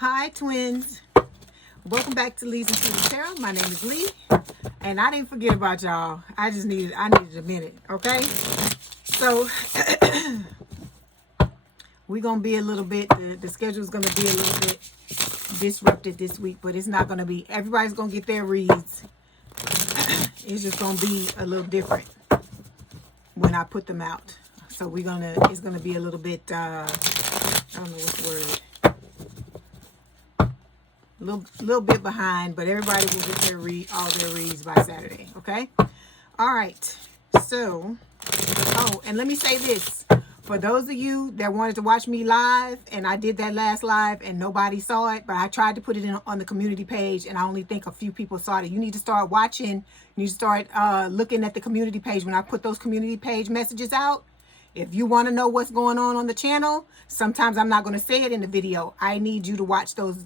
Hi, twins. Welcome back to Leigh's and Susan's Tarot. My name is Leigh, and I didn't forget about y'all. I needed a minute, okay? So we're gonna be a little bit. The schedule's gonna be a little bit disrupted this week, but it's not gonna be. Everybody's gonna get their reads. It's just gonna be a little different when I put them out. So it's gonna be a little bit. I don't know what's the word. Little bit behind, but everybody will get all their reads by Saturday. Okay. All right. So, and let me say this: for those of you that wanted to watch me live, and I did that last live, and nobody saw it, but I tried to put it in on the community page, and I only think a few people saw it. You need to start watching. You need to start looking at the community page when I put those community page messages out. If you want to know what's going on the channel, sometimes I'm not going to say it in the video. I need you to watch those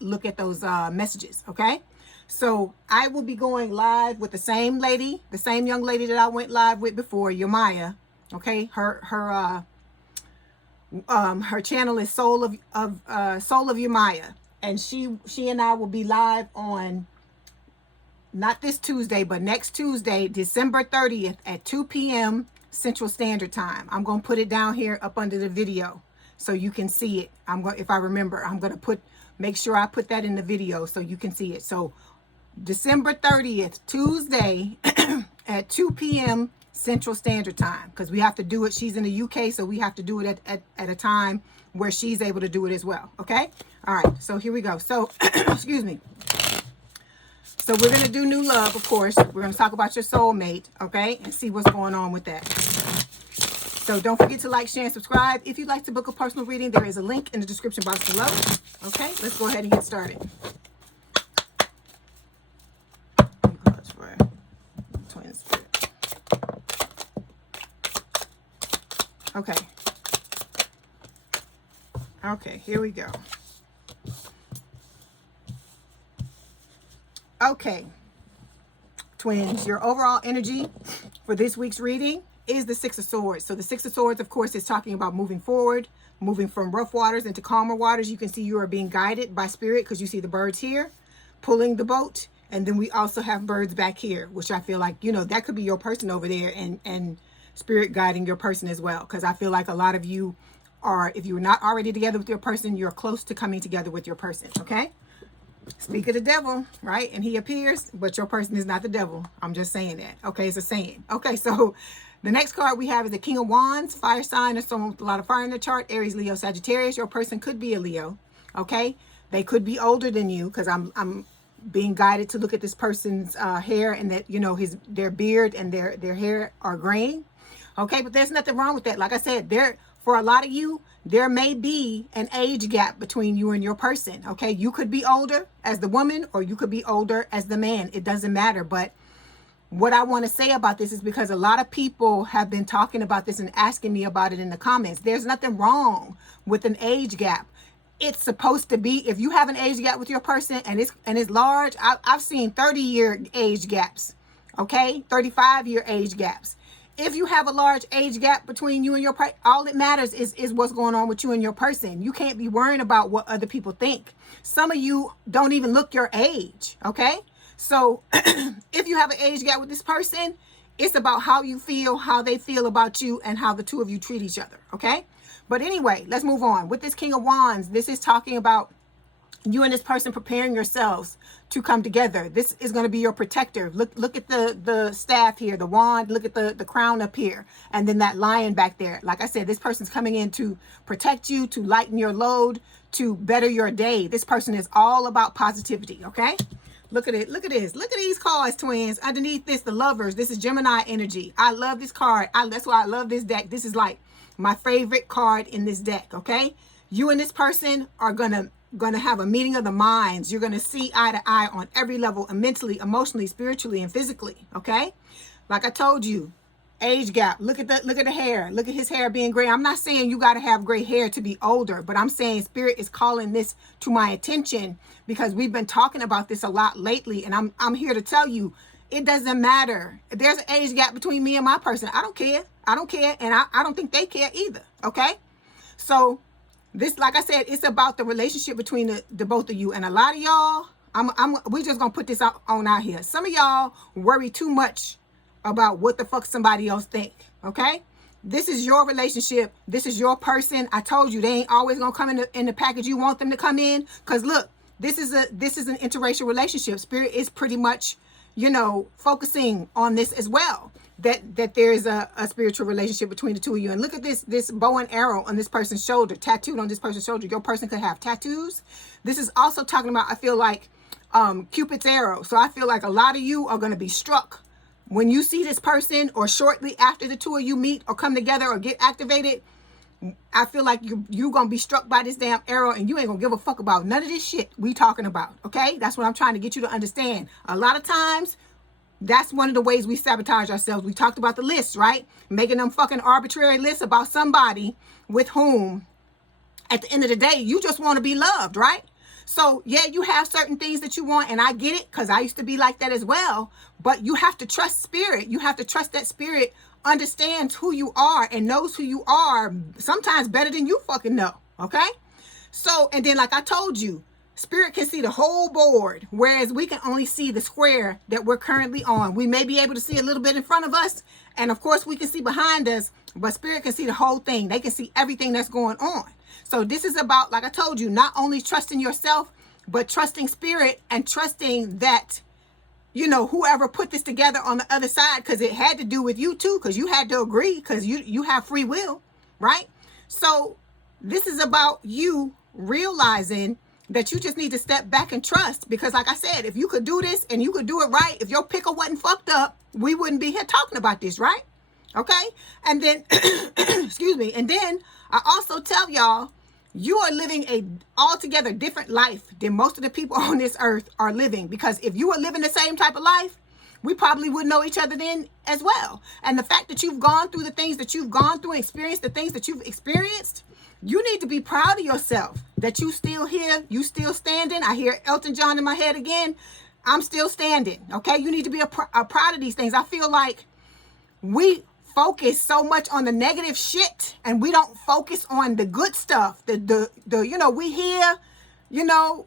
look at those messages, okay? So I will be going live with the same young lady that I went live with before, Yamaya, okay? Her channel is Soul of Yamaya, and she and I will be live on not this Tuesday, but next Tuesday, December 30th at 2 p.m. Central Standard Time. I'm going to put it down here up under the video so you can see it. If I remember, I'm going to make sure I put that in the video so you can see it. So December 30th, Tuesday at 2 p.m. Central Standard Time, because we have to do it. She's in the UK, so we have to do it at a time where she's able to do it as well. Okay? All right. So here we go. So, excuse me. So we're going to do new love, of course. We're going to talk about your soulmate, okay? And see what's going on with that. So don't forget to like, share, and subscribe. If you'd like to book a personal reading, there is a link in the description box below. Okay, let's go ahead and get started. Twin spirit. Okay. Okay, here we go. Okay, twins, your overall energy for this week's reading is the Six of Swords. So the Six of Swords, of course, is talking about moving forward, moving from rough waters into calmer waters. You can see you are being guided by spirit because you see the birds here pulling the boat. And then we also have birds back here, which I feel like, that could be your person over there and spirit guiding your person as well. Because I feel like a lot of you are, if you're not already together with your person, you're close to coming together with your person. Okay. Speak of the devil, right? And he appears, but your person is not the devil. I'm just saying that. Okay, it's a saying. Okay, so the next card we have is the King of Wands, fire sign, or someone with a lot of fire in the chart. Aries, Leo, Sagittarius. Your person could be a Leo. Okay, they could be older than you, because I'm being guided to look at this person's hair, and that their beard and their hair are graying. Okay, but there's nothing wrong with that. Like I said, for a lot of you, there may be an age gap between you and your person. Okay, you could be older as the woman, or you could be older as the man. It doesn't matter. But what I want to say about this is because a lot of people have been talking about this and asking me about it in the comments. There's nothing wrong with an age gap. It's supposed to be, if you have an age gap with your person and it's large, I've seen 30-year age gaps. Okay, 35-year age gaps. If you have a large age gap between you and your person, all that matters is what's going on with you and your person. You can't be worrying about what other people think. Some of you don't even look your age, okay? So if you have an age gap with this person, it's about how you feel, how they feel about you, and how the two of you treat each other, okay? But anyway, let's move on. With this King of Wands, this is talking about you and this person preparing yourselves to come together. This is going to be your protector. Look at the staff here, the wand. Look at the crown up here, and then that lion back there. Like I said, this person's coming in to protect you, to lighten your load, to better your day. This person is all about positivity. Okay, look at it. Look at this. Look at these cards, twins. Underneath this, the Lovers. This is Gemini energy. I love this card. That's why I love this deck. This is like my favorite card in this deck. Okay, you and this person are gonna have a meeting of the minds. You're going to see eye to eye on every level, mentally, emotionally, spiritually, and physically. Okay, like I told you, age gap. Look at the hair. Look at his hair being gray. I'm not saying you got to have gray hair to be older, but I'm saying spirit is calling this to my attention because we've been talking about this a lot lately, and I'm here to tell you it doesn't matter. If there's an age gap between me and my person, I don't care. I don't care, and I don't think they care either. Okay, so This, like I said, it's about the relationship between the both of you. And a lot of y'all, we just gonna put this on out here. Some of y'all worry too much about what the fuck somebody else think. Okay, this is your relationship. This is your person. I told you they ain't always gonna come in the package you want them to come in. Cause look, this is an interracial relationship. Spirit is pretty much, you know, focusing on this as well. That there is a spiritual relationship between the two of you. And look at this bow and arrow on this person's shoulder, tattooed on this person's shoulder. Your person could have tattoos. This is also talking about, I feel like, Cupid's arrow. So I feel like a lot of you are going to be struck when you see this person, or shortly after the two of you meet or come together or get activated. I feel like you're going to be struck by this damn arrow, and you ain't going to give a fuck about none of this shit we talking about. Okay? That's what I'm trying to get you to understand. A lot of times, that's one of the ways we sabotage ourselves. We talked about the lists, right? Making them fucking arbitrary lists about somebody with whom, at the end of the day, you just want to be loved, right? So, yeah, you have certain things that you want, and I get it, because I used to be like that as well. But you have to trust spirit. You have to trust that spirit understands who you are and knows who you are, sometimes better than you fucking know, okay? So, and then like I told you, spirit can see the whole board, whereas we can only see the square that we're currently on. We may be able to see a little bit in front of us, and of course we can see behind us, but spirit can see the whole thing. They can see everything that's going on. So this is about, like I told you, not only trusting yourself, but trusting spirit and trusting that, you know, whoever put this together on the other side, because it had to do with you too, because you had to agree, because you have free will, right? So this is about you realizing that you just need to step back and trust, because like I said, if you could do this and you could do it right, if your picker wasn't fucked up, we wouldn't be here talking about this, right? Okay? And then, excuse me, and then I also tell y'all, you are living a altogether different life than most of the people on this earth are living, because if you were living the same type of life, we probably would know each other then as well. And the fact that you've gone through the things that you've gone through and experienced the things that you've experienced, you need to be proud of yourself that you still here, you still standing. I hear Elton John in my head again. I'm still standing. Okay, you need to be proud of these things. I feel like we focus so much on the negative shit, and we don't focus on the good stuff. The you know, we here, you know,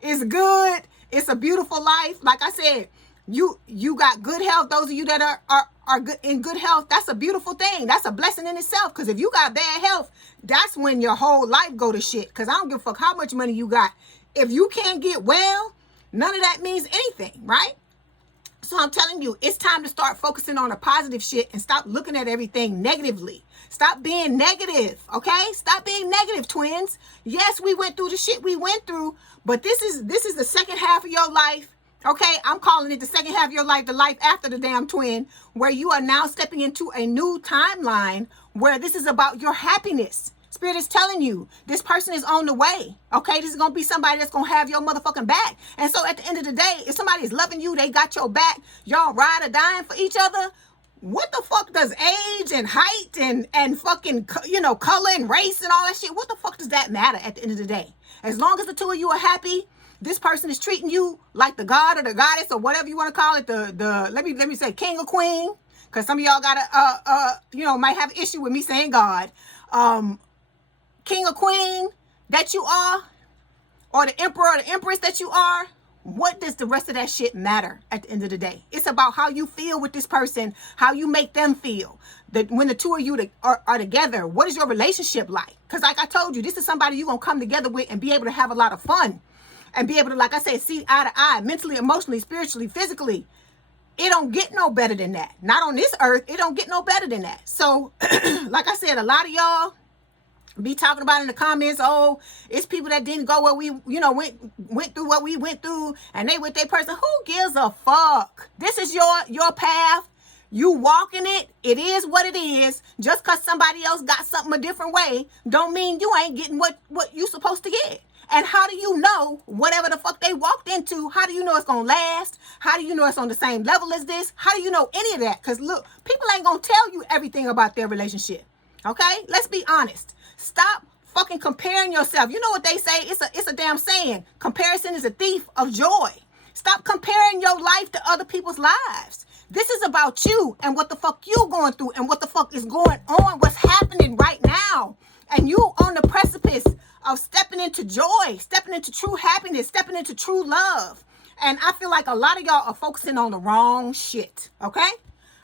it's good. It's a beautiful life. Like I said, you got good health. Those of you that are good, in good health, that's a beautiful thing. That's a blessing in itself. Because if you got bad health, that's when your whole life go to shit. Because I don't give a fuck how much money you got. If you can't get well, none of that means anything, right? So I'm telling you, it's time to start focusing on the positive shit and stop looking at everything negatively. Stop being negative, okay? Stop being negative, twins. Yes, we went through the shit we went through, but this is the second half of your life, okay? I'm calling it the second half of your life, the life after the damn twin, where you are now stepping into a new timeline where this is about your happiness. Spirit is telling you this person is on the way. Okay, this is going to be somebody that's going to have your motherfucking back. And so at the end of the day, if somebody is loving you, they got your back, y'all ride or dying for each other. What the fuck does age and height and fucking, you know, color and race and all that shit, what the fuck does that matter at the end of the day? As long as the two of you are happy, this person is treating you like the god or the goddess or whatever you want to call it, the let me say king or queen, because some of y'all got you know, might have issue with me saying God. King or queen that you are, or the emperor or the empress that you are, what does the rest of that shit matter at the end of the day? It's about how you feel with this person, how you make them feel. That when the two of you are together, what is your relationship like? Because like I told you, this is somebody you're going to come together with and be able to have a lot of fun. And be able to, like I said, see eye to eye, mentally, emotionally, spiritually, physically. It don't get no better than that. Not on this earth. It don't get no better than that. So, like I said, a lot of y'all be talking about in the comments, oh, it's people that didn't go where we, you know, went through what we went through, and they with their person. Who gives a fuck? This is your path. You walking it. It is what it is. Just because somebody else got something a different way, don't mean you ain't getting what you supposed to get. And how do you know whatever the fuck they walked into, how do you know it's going to last? How do you know it's on the same level as this? How do you know any of that? Because look, people ain't going to tell you everything about their relationship. Okay? Let's be honest. Stop fucking comparing yourself. You know what they say? It's a damn saying. Comparison is a thief of joy. Stop comparing your life to other people's lives. This is about you and what the fuck you going through and what the fuck is going on, what's happening right now. And you on the precipice of stepping into joy, stepping into true happiness, stepping into true love. And I feel like a lot of y'all are focusing on the wrong shit, okay?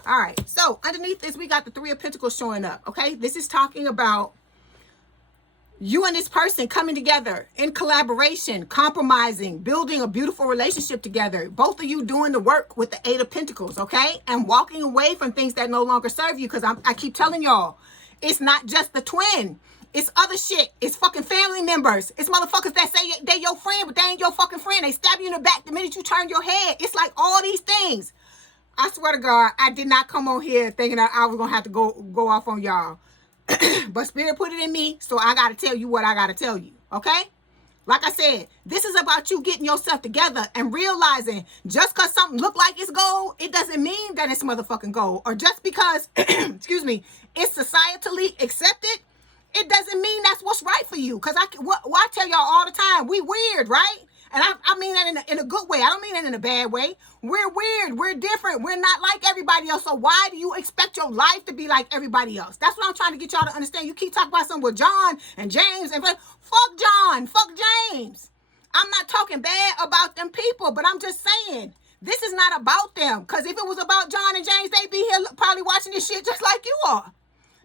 All right, so underneath this, we got the Three of Pentacles showing up, okay? This is talking about you and this person coming together in collaboration, compromising, building a beautiful relationship together. Both of you doing the work with the Eight of Pentacles, okay? And walking away from things that no longer serve you, because I keep telling y'all, it's not just the twin. It's other shit. It's fucking family members. It's motherfuckers that say they your friend, but they ain't your fucking friend. They stab you in the back the minute you turn your head. It's like all these things. I swear to God, I did not come on here thinking that I was going to have to go off on y'all. But Spirit put it in me, so I got to tell you what I got to tell you, okay? Like I said, this is about you getting yourself together and realizing just because something look like it's gold, it doesn't mean that it's motherfucking gold. Or just because, excuse me, it's societally accepted, it doesn't mean that's what's right for you. Because I tell y'all all the time, we weird, right? And I mean that in a good way. I don't mean that in a bad way. We're weird. We're different. We're not like everybody else. So why do you expect your life to be like everybody else? That's what I'm trying to get y'all to understand. You keep talking about something with John and James. And fuck John. Fuck James. I'm not talking bad about them people. But I'm just saying, this is not about them. Because if it was about John and James, they'd be here probably watching this shit just like you are.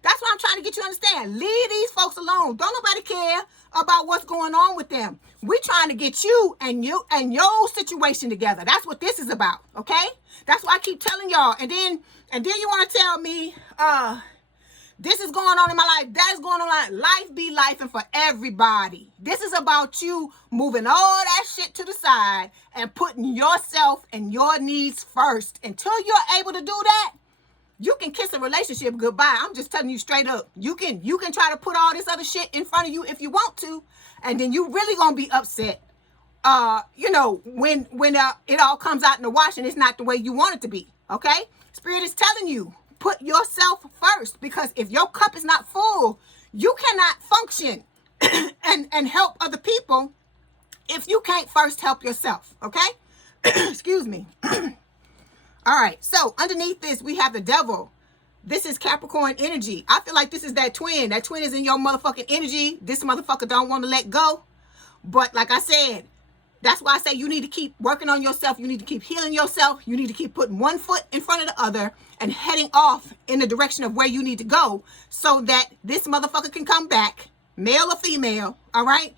That's what I'm trying to get you to understand. Leave these folks alone. Don't nobody care about what's going on with them. We're trying to get you and your situation together. That's what this is about, okay? That's why I keep telling y'all. And then you want to tell me, this is going on in my life, that is going on in my life. Life be life and for everybody. This is about you moving all that shit to the side and putting yourself and your needs first. Until you're able to do that, you can kiss a relationship goodbye. I'm just telling you straight up. You can try to put all this other shit in front of you if you want to, and then you really gonna be upset. When it all comes out in the wash and it's not the way you want it to be. Okay, Spirit is telling you, put yourself first, because if your cup is not full, you cannot function and help other people if you can't first help yourself. Okay, excuse me. All right, so underneath this, we have the Devil. This is Capricorn energy. I feel like this is that twin. That twin is in your motherfucking energy. This motherfucker don't want to let go. But like I said, that's why I say you need to keep working on yourself. You need to keep healing yourself. You need to keep putting one foot in front of the other and heading off in the direction of where you need to go so that this motherfucker can come back, male or female, all right?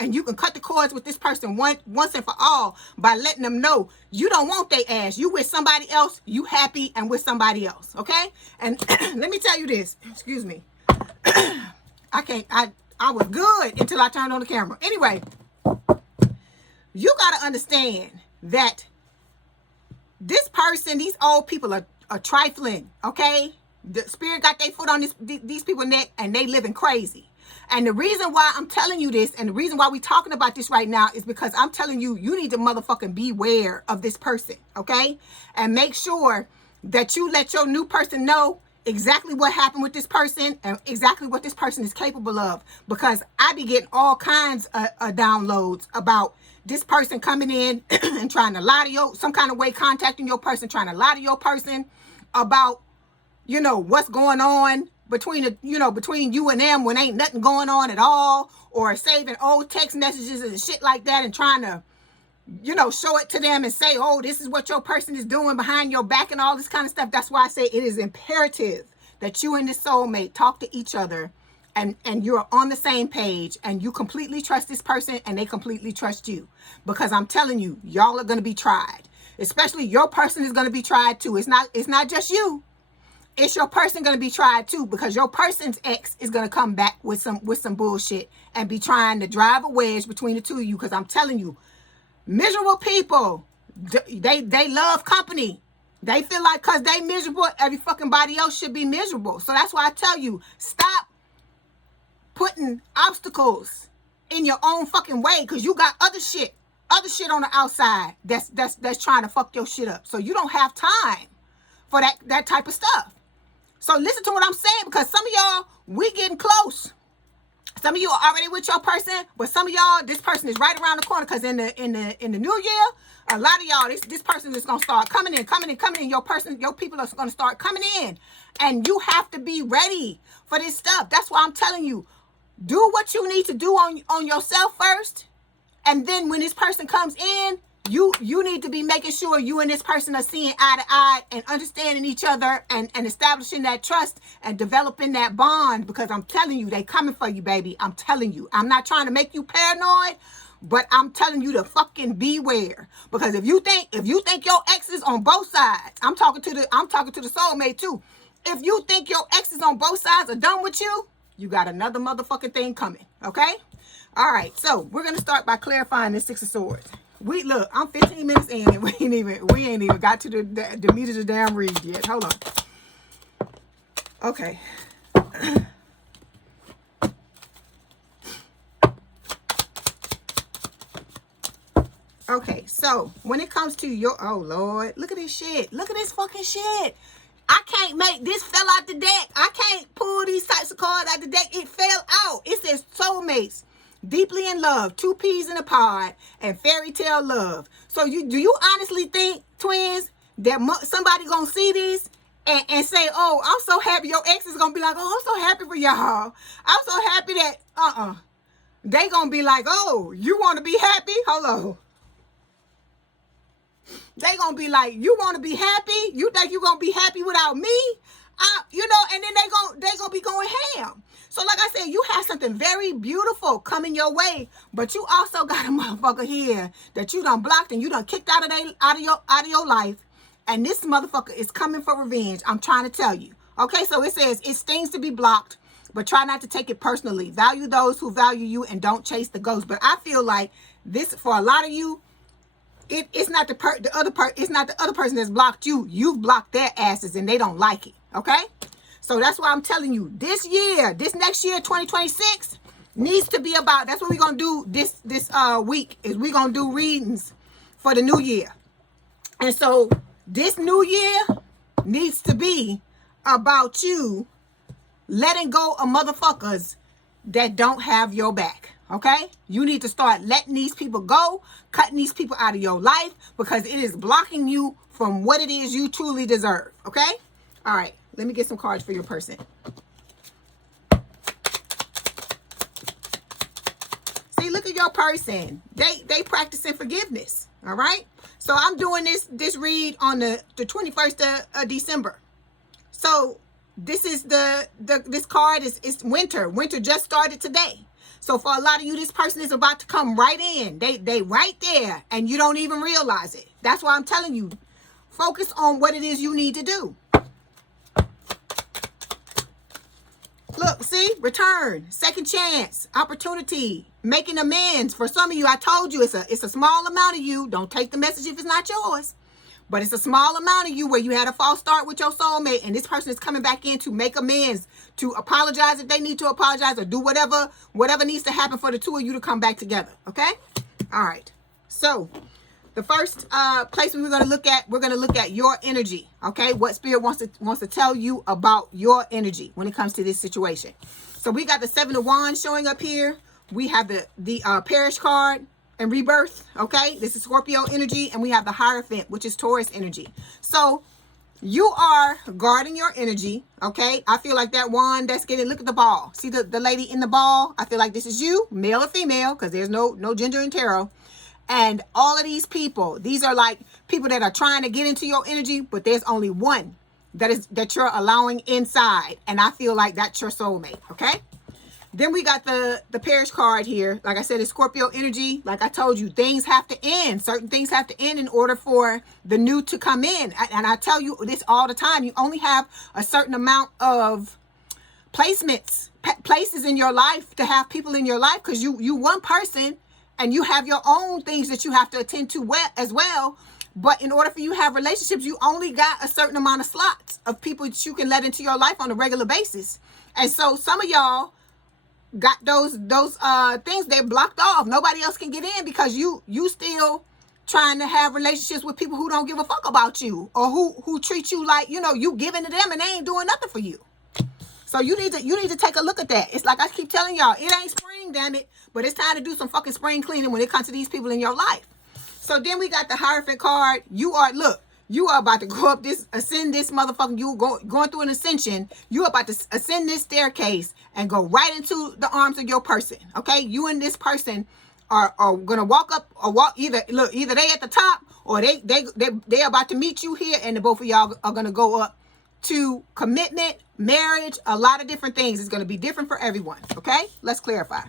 And you can cut the cords with this person once and for all by letting them know you don't want their ass. You with somebody else, you happy and with somebody else, okay? And let me tell you this, excuse me. I was good until I turned on the camera. Anyway, you got to understand that this person, these old people are trifling, okay? The Spirit got their foot on these people's neck and they living crazy. And the reason why I'm telling you this and the reason why we're talking about this right now is because I'm telling you, you need to motherfucking beware of this person, okay? And make sure that you let your new person know exactly what happened with this person and exactly what this person is capable of. Because I be getting all kinds of downloads about this person coming in and trying to lie to you, some kind of way contacting your person, trying to lie to your person about, what's going on between you and them when ain't nothing going on at all, or saving old text messages and shit like that and trying to, show it to them and say, oh, this is what your person is doing behind your back and all this kind of stuff. That's why I say it is imperative that you and this soulmate talk to each other and you're on the same page and you completely trust this person and they completely trust you. Because I'm telling you, y'all are going to be tried. Especially your person is going to be tried too. It's not just you. It's your person going to be tried too, because your person's ex is going to come back with some bullshit and be trying to drive a wedge between the two of you. Because I'm telling you, miserable people, they love company. They feel like because they miserable, every fucking body else should be miserable. So that's why I tell you, stop putting obstacles in your own fucking way, because you got other shit on the outside that's trying to fuck your shit up. So you don't have time for that type of stuff. So listen to what I'm saying, because some of y'all, we getting close. Some of you are already with your person, but some of y'all, this person is right around the corner, because in the new year, a lot of y'all, this person is gonna start coming in. Your people are gonna start coming in, and you have to be ready for this stuff. That's why I'm telling you, Do what you need to do on yourself first. And then when this person comes in, you need to be making sure you and this person are seeing eye to eye and understanding each other and establishing that trust and developing that bond, because I'm telling you, they coming for you, baby. I'm telling you. I'm not trying to make you paranoid, but I'm telling you to fucking beware. Because if you think your ex is on both sides, I'm talking to the soulmate too. If you think your ex is on both sides are done with you, you got another motherfucking thing coming, okay? All right, so we're gonna start by clarifying this Six of Swords. Look, I'm 15 minutes in and we ain't even got to the meat of the damn read yet. Hold on. Okay. Okay, so when it comes to your, oh Lord, look at this shit. Look at this fucking shit. I can't make this fell out the deck. I can't pull these types of cards out the deck. It fell out. It says soulmates, deeply in love, 2 peas in a pod, and fairy tale love. So do you honestly think, twins, that somebody gonna see this and say, oh, I'm so happy? Your ex is gonna be like, oh, I'm so happy for y'all. I'm so happy that, they gonna be like, oh, you wanna be happy? Hold on. They gonna be like, you want to be happy? You think you gonna be happy without me? And then they gonna be going ham. So like I said, you have something very beautiful coming your way, but you also got a motherfucker here that you done blocked and you done kicked out of your life, and this motherfucker is coming for revenge. I'm trying to tell you. Okay, so it says it stings to be blocked, but try not to take it personally. Value those who value you and don't chase the ghost. But I feel like this, for a lot of you, it's not the other person that's blocked you. You've blocked their asses and they don't like it. Okay? So that's why I'm telling you, this next year, 2026, needs to be about, that's what we're gonna do this week, is we're gonna do readings for the new year. And so this new year needs to be about you letting go of motherfuckers that don't have your back. Okay? You need to start letting these people go, cutting these people out of your life, because it is blocking you from what it is you truly deserve. Okay? All right. Let me get some cards for your person. See, look at your person. They practicing forgiveness. All right? So I'm doing this read on the 21st of December. So this is this card is winter. Winter just started today. So for a lot of you, this person is about to come right in. They right there, and you don't even realize it. That's why I'm telling you, focus on what it is you need to do. Look, see, return, second chance, opportunity, making amends. For some of you, I told you it's a small amount of you. Don't take the message if it's not yours. But it's a small amount of you where you had a false start with your soulmate, and this person is coming back in to make amends, to apologize if they need to apologize, or do whatever needs to happen for the two of you to come back together. Okay? All right. So the first place we're going to look at your energy. Okay? What spirit wants to tell you about your energy when it comes to this situation. So we got the 7 of Wands showing up here. We have the Parish card and rebirth. Okay, this is Scorpio energy, and we have the Hierophant, which is Taurus energy. So you are guarding your energy. Okay, I feel like that wand that's getting, look at the ball. See the lady in the ball? I feel like this is you, male or female, because there's no gender in tarot. And all of these people, these are like people that are trying to get into your energy, but there's only one that you're allowing inside, and I feel like that's your soulmate. Okay. Then we got the Parish card here. Like I said, it's Scorpio energy. Like I told you, things have to end. Certain things have to end in order for the new to come in. And I tell you this all the time. You only have a certain amount of placements, places in your life to have people in your life, because you one person and you have your own things that you have to attend to as well. But in order for you to have relationships, you only got a certain amount of slots of people that you can let into your life on a regular basis. And so some of y'all got those things they blocked off. Nobody else can get in because you still trying to have relationships with people who don't give a fuck about you, or who treat you like, you giving to them and they ain't doing nothing for you. So you need to take a look at that. It's like I keep telling y'all, it ain't spring, damn it, but it's time to do some fucking spring cleaning when it comes to these people in your life. So then we got the Hierophant card. You You are about to go up this, ascend this motherfucker. You going through an ascension. You are about to ascend this staircase and go right into the arms of your person. Okay, you and this person are gonna walk up or walk either they at the top or they about to meet you here, and the both of y'all are gonna go up to commitment, marriage, a lot of different things. It's gonna be different for everyone. Okay, let's clarify.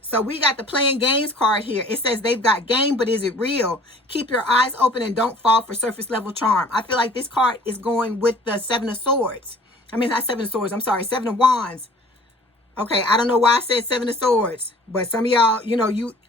So we got the playing games card here. It says they've got game, but is it real? Keep your eyes open and don't fall for surface level charm. I feel like this card is going with the Seven of Swords. I mean, not Seven of Swords. I'm sorry, Seven of Wands. Okay, I don't know why I said Seven of Swords, but some of y'all,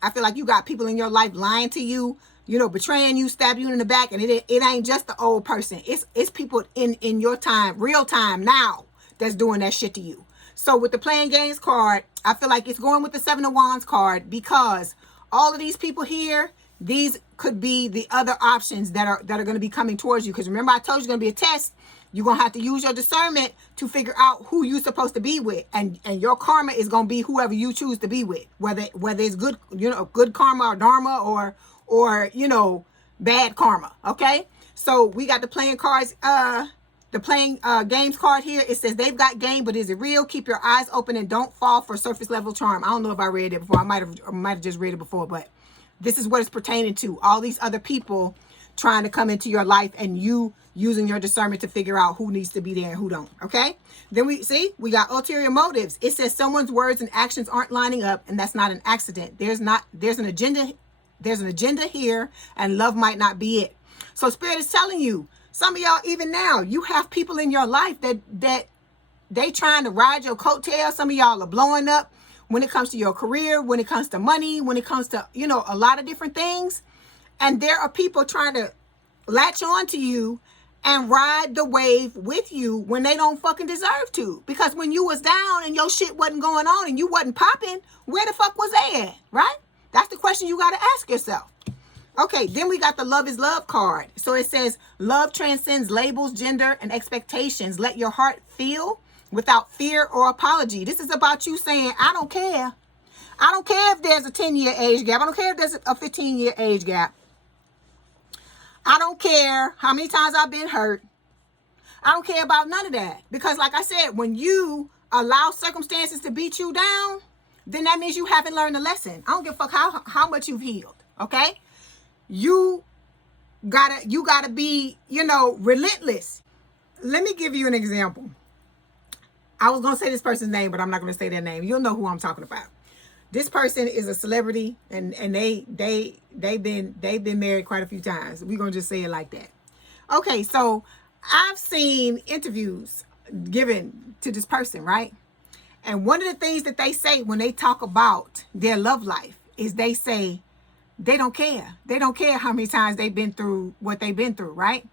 I feel like you got people in your life lying to you, betraying you, stab you in the back, and it ain't just the old person. It's people in your time, real time now, that's doing that shit to you. So with the playing games card, I feel like it's going with the Seven of Wands card because all of these people here, these could be the other options that are going to be coming towards you. Because remember, I told you it's going to be a test. You're going to have to use your discernment to figure out who you're supposed to be with. And your karma is going to be whoever you choose to be with. Whether it's good, good karma or dharma or bad karma. Okay? So we got the playing cards, the playing games card here. It says they've got game, but is it real? Keep your eyes open and don't fall for surface level charm. I don't know if I read it before. I might have just read it before, but this is what it's pertaining to. All these other people trying to come into your life and you using your discernment to figure out who needs to be there and who don't. Okay. Then we got ulterior motives. It says someone's words and actions aren't lining up, and that's not an accident. There's an agenda here, and love might not be it. So Spirit is telling you, some of y'all, even now, you have people in your life that they trying to ride your coattails. Some of y'all are blowing up when it comes to your career, when it comes to money, when it comes to, a lot of different things. And there are people trying to latch on to you and ride the wave with you when they don't fucking deserve to. Because when you was down and your shit wasn't going on and you wasn't popping, where the fuck was they at, right? That's the question you got to ask yourself. Okay, then we got the Love is Love card. So it says, love transcends labels, gender, and expectations. Let your heart feel without fear or apology. This is about you saying, I don't care. I don't care if there's a 10-year age gap. I don't care if there's a 15-year age gap. I don't care how many times I've been hurt. I don't care about none of that. Because like I said, when you allow circumstances to beat you down, then that means you haven't learned a lesson. I don't give a fuck how much you've healed, okay? You gotta be, relentless. Let me give you an example. I was gonna say this person's name, but I'm not gonna say their name. You'll know who I'm talking about. This person is a celebrity, and they've been married quite a few times. We're gonna just say it like that. Okay, so I've seen interviews given to this person, right? And one of the things that they say when they talk about their love life is they say, they don't care. They don't care how many times they've been through what they've been through, right?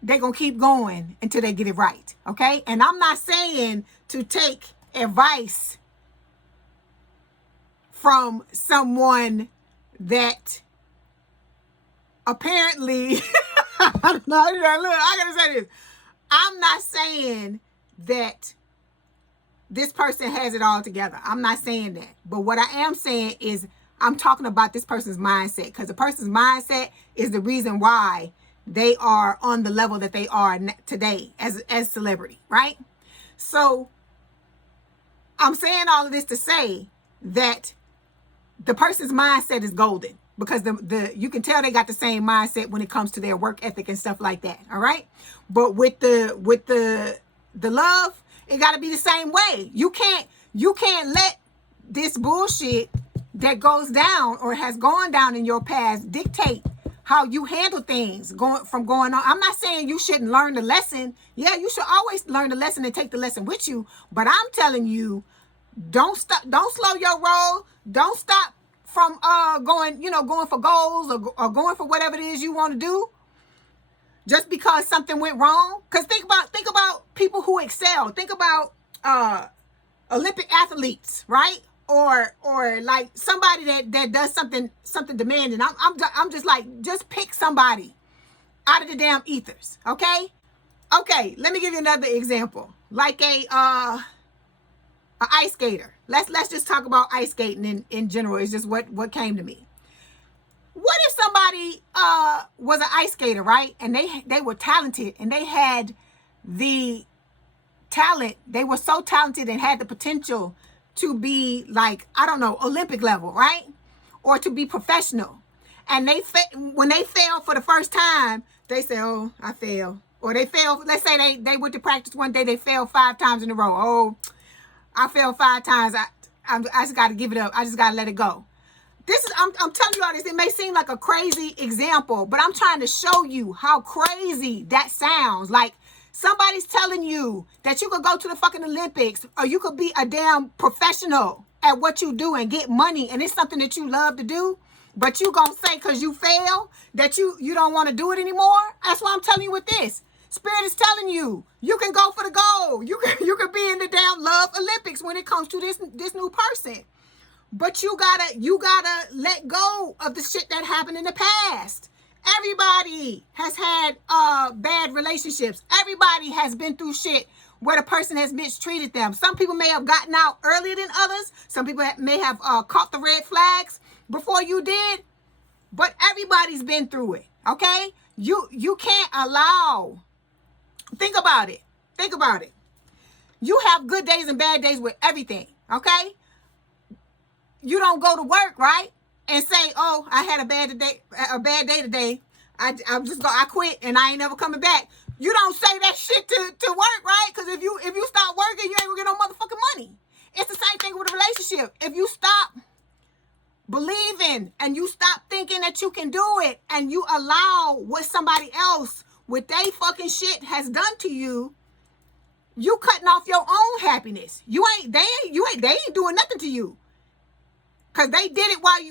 They're going to keep going until they get it right, okay? And I'm not saying to take advice from someone that apparently, I gotta say this. I'm not saying that this person has it all together. I'm not saying that. But what I am saying is, I'm talking about this person's mindset, because the person's mindset is the reason why they are on the level that they are today as celebrity, right? So I'm saying all of this to say that the person's mindset is golden, because you can tell they got the same mindset when it comes to their work ethic and stuff like that. All right. But with the love, it got to be the same way. You can't let this bullshit that goes down or has gone down in your past dictate how you handle things going on. I'm not saying you shouldn't learn the lesson. Yeah, you should always learn the lesson and take the lesson with you. But I'm telling you, don't slow your roll. Don't stop from going for goals or going for whatever it is you want to do just because something went wrong. Because think about people who excel. Think about Olympic athletes, right? Or like somebody that does something demanding. I'm just like, just pick somebody out of the damn ethers, okay? Okay, let me give you another example. Like a An ice skater. Let's just talk about ice skating in general. It's just what came to me. What if somebody was an ice skater, right? And they were talented and they had the talent. They were so talented and had the potential to be like, I don't know, Olympic level, right? Or to be professional. And when they fail for the first time, they say, oh, I failed. Or they fail. Let's say they went to practice one day. They failed 5 times in a row. Oh, I failed 5 times. I just got to give it up. I just got to let it go. I'm telling you all this. It may seem like a crazy example, but I'm trying to show you how crazy that sounds. Like somebody's telling you that you could go to the fucking Olympics or you could be a damn professional at what you do and get money. And it's something that you love to do. But you gonna say because you fail that you don't want to do it anymore? That's why I'm telling you with this. Spirit is telling you, you can go for the gold. You can be in the damn love Olympics when it comes to this new person. But you gotta let go of the shit that happened in the past. Everybody has had bad relationships. Everybody has been through shit where the person has mistreated them. Some people may have gotten out earlier than others. Some people may have caught the red flags before you did. But everybody's been through it, okay? You can't allow... Think about it. Think about it. You have good days and bad days with everything, okay? You don't go to work, right? And say, oh, I had a bad day today. I quit and I ain't never coming back. You don't say that shit to work, right? Because if you stop working, you ain't gonna get no motherfucking money. It's the same thing with a relationship. If you stop believing and you stop thinking that you can do it and you allow what somebody else with they fucking shit has done to you, you cutting off your own happiness. They ain't doing nothing to you. Cause they did it while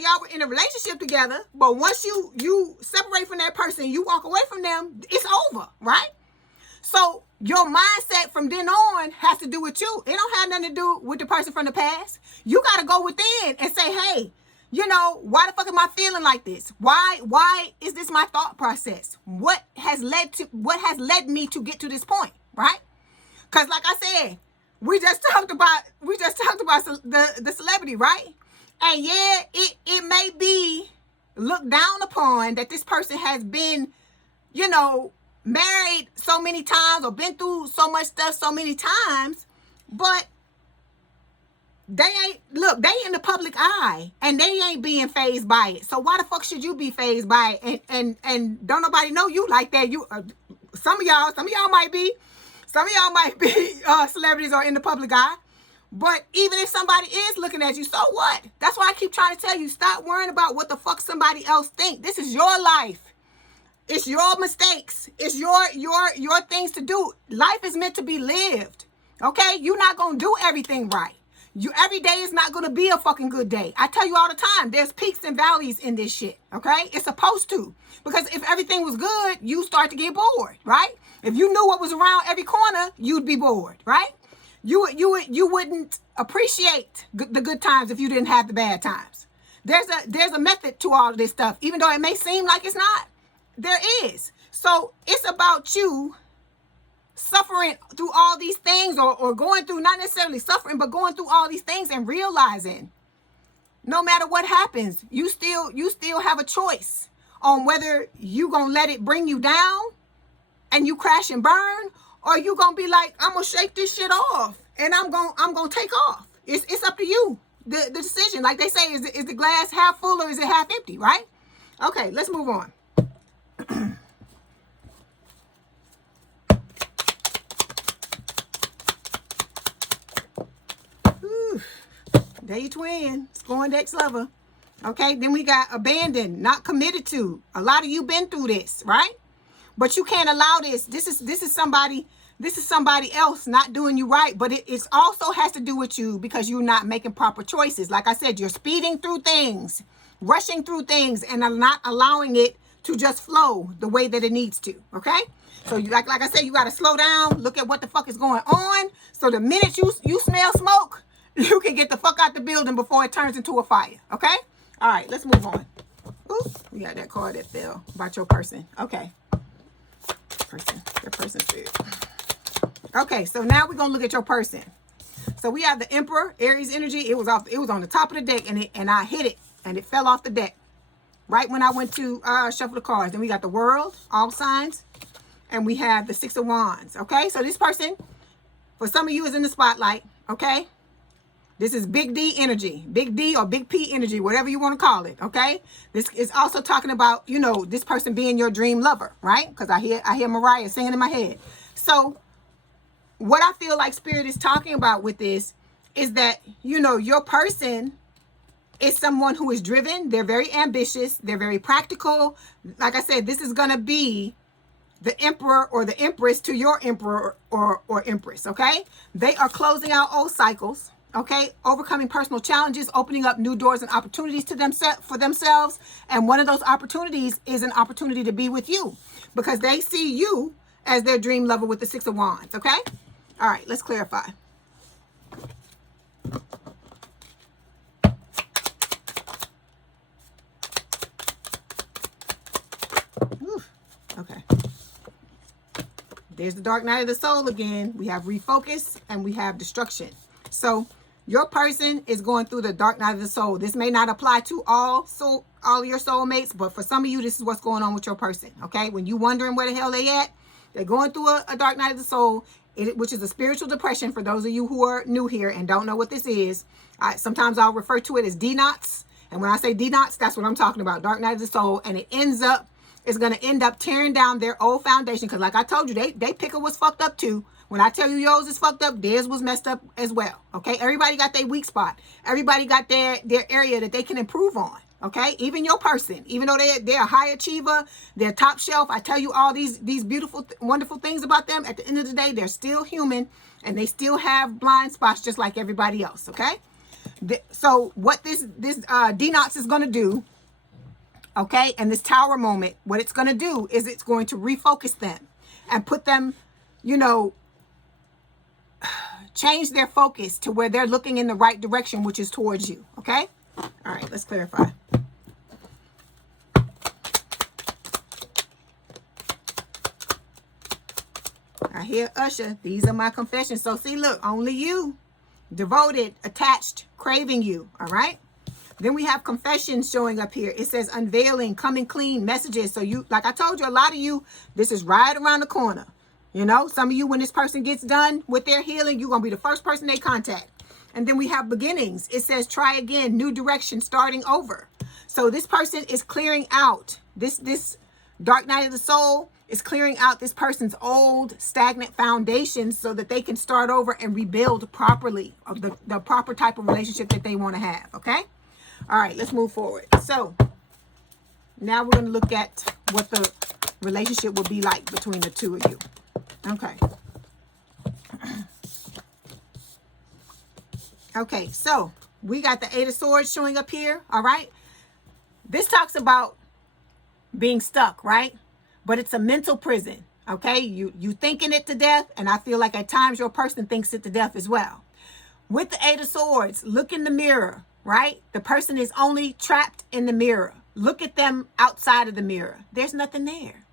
y'all were in a relationship together. But once you separate from that person, you walk away from them, it's over, right? So your mindset from then on has to do with you. It don't have nothing to do with the person from the past. You gotta go within and say, hey, why the fuck am I feeling like this? Why is this my thought process? What has led me to get to this point, right? Cause like I said, we just talked about the celebrity, right? And yeah, it may be looked down upon that this person has been, married so many times or been through so much stuff so many times, but they in the public eye and they ain't being fazed by it. So why the fuck should you be fazed by it? And don't nobody know you like that. Some of y'all might be celebrities or in the public eye. But even if somebody is looking at you, so what? That's why I keep trying to tell you, stop worrying about what the fuck somebody else think. This is your life. It's your mistakes. It's your things to do. Life is meant to be lived. Okay? You're not going to do everything right. Every day is not going to be a fucking good day. I tell you all the time, there's peaks and valleys in this shit. Okay? It's supposed to. Because if everything was good, you start to get bored, right? If you knew what was around every corner, you'd be bored, right? You wouldn't appreciate the good times if you didn't have the bad times. There's a method to all of this stuff, even though it may seem like it's not. There is. So it's about you suffering through all these things or going through, not necessarily suffering, but going through all these things and realizing no matter what happens, you still have a choice on whether you gonna let it bring you down and you crash and burn, or you gonna be like, I'm gonna shake this shit off and I'm gonna take off. It's up to you. The decision, like they say, is the glass half full or is it half empty, right? Okay, let's move on. There you twin, scoring Dex lover. Okay, then we got abandoned, not committed to. A lot of you been through this, right? But you can't allow this. This is somebody else not doing you right. But it also has to do with you because you're not making proper choices. Like I said, you're speeding through things, rushing through things, and are not allowing it to just flow the way that it needs to. Okay? So you like I said, you got to slow down, look at what the fuck is going on. So the minute you smell smoke, you can get the fuck out the building before it turns into a fire. Okay? All right, let's move on. Ooh, we got that card that fell about your person. Okay. Your person spirit. Okay, so now we're going to look at your person. So we have the Emperor, Aries energy. It was on the top of the deck, and I hit it, and it fell off the deck right when I went to shuffle the cards. Then we got the World, all signs, and we have the Six of Wands. Okay, so this person, for some of you, is in the spotlight. Okay, this is big D energy, big D or big P energy, whatever you want to call it. Okay, this is also talking about, you know, this person being your dream lover, right? Because I hear Mariah singing in my head. So what I feel like Spirit is talking about with this is that, you know, your person is someone who is driven. They're very ambitious. They're very practical. Like I said, this is going to be the Emperor or the Empress to your Emperor or Empress, okay? They are closing out old cycles, okay? Overcoming personal challenges, opening up new doors and opportunities to for themselves. And one of those opportunities is an opportunity to be with you because they see you as their dream lover with the Six of Wands, okay? All right, let's clarify. Okay. There's the dark night of the soul again. We have refocus and we have destruction. So your person is going through the dark night of the soul. This may not apply to all your soulmates, but for some of you, this is what's going on with your person. Okay. When you wondering where the hell they at, they're going through a dark night of the soul, which is a spiritual depression for those of you who are new here and don't know what this is. Sometimes I'll refer to it as D-knots. And when I say D-knots, that's what I'm talking about. Dark night of the soul. And it's going to end up tearing down their old foundation. Because like I told you, they picker was fucked up too. When I tell you yours is fucked up, theirs was messed up as well. Okay. Everybody got their weak spot. Everybody got their area that they can improve on. Okay, even your person, even though they're a high achiever, they're top shelf. I tell you all these beautiful, wonderful things about them. At the end of the day, they're still human and they still have blind spots just like everybody else. Okay, so what this D-knots is going to do, okay, and this tower moment, what it's going to do is it's going to refocus them and put them, you know, change their focus to where they're looking in the right direction, which is towards you. Okay. All right, let's clarify. I hear Usher. These are my confessions. So see, look, only you, devoted, attached, craving you. All right. Then we have confessions showing up here. It says unveiling, coming clean, messages. So you, like I told you, a lot of you, this is right around the corner. You know, some of you, when this person gets done with their healing, you're going to be the first person they contact. And then we have beginnings. It says try again, new direction, starting over. So this person is clearing out this dark night of the soul is clearing out this person's old stagnant foundations so that they can start over and rebuild properly of the proper type of relationship that they want to have. Okay. All right, let's move forward. So now we're going to look at what the relationship will be like between the two of you. Okay. Okay, so we got the Eight of Swords showing up here, all right? This talks about being stuck, right? But it's a mental prison, okay? You thinking it to death, and I feel like at times your person thinks it to death as well. With the Eight of Swords, look in the mirror, right? The person is only trapped in the mirror. Look at them outside of the mirror. There's nothing there.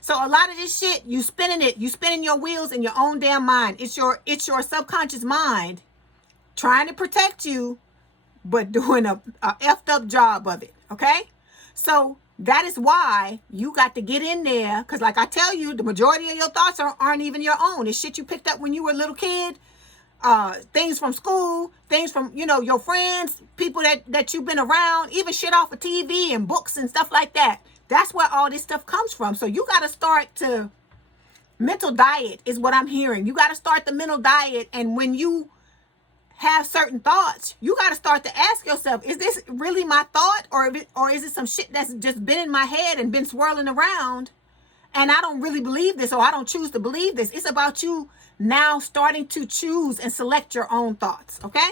So a lot of this shit, you spinning your wheels in your own damn mind. It's your subconscious mind trying to protect you, but doing a effed up job of it. Okay. So that is why you got to get in there. Cause like I tell you, the majority of your thoughts aren't even your own. It's shit you picked up when you were a little kid, things from school, things from, you know, your friends, people that you've been around, even shit off of TV and books and stuff like that. That's where all this stuff comes from. So you got to start to mental diet is what I'm hearing. You got to start the mental diet. And when you have certain thoughts, you got to start to ask yourself, is this really my thought? Or is it some shit that's just been in my head and been swirling around and I don't really believe this, or I don't choose to believe this? It's about you now starting to choose and select your own thoughts. Okay.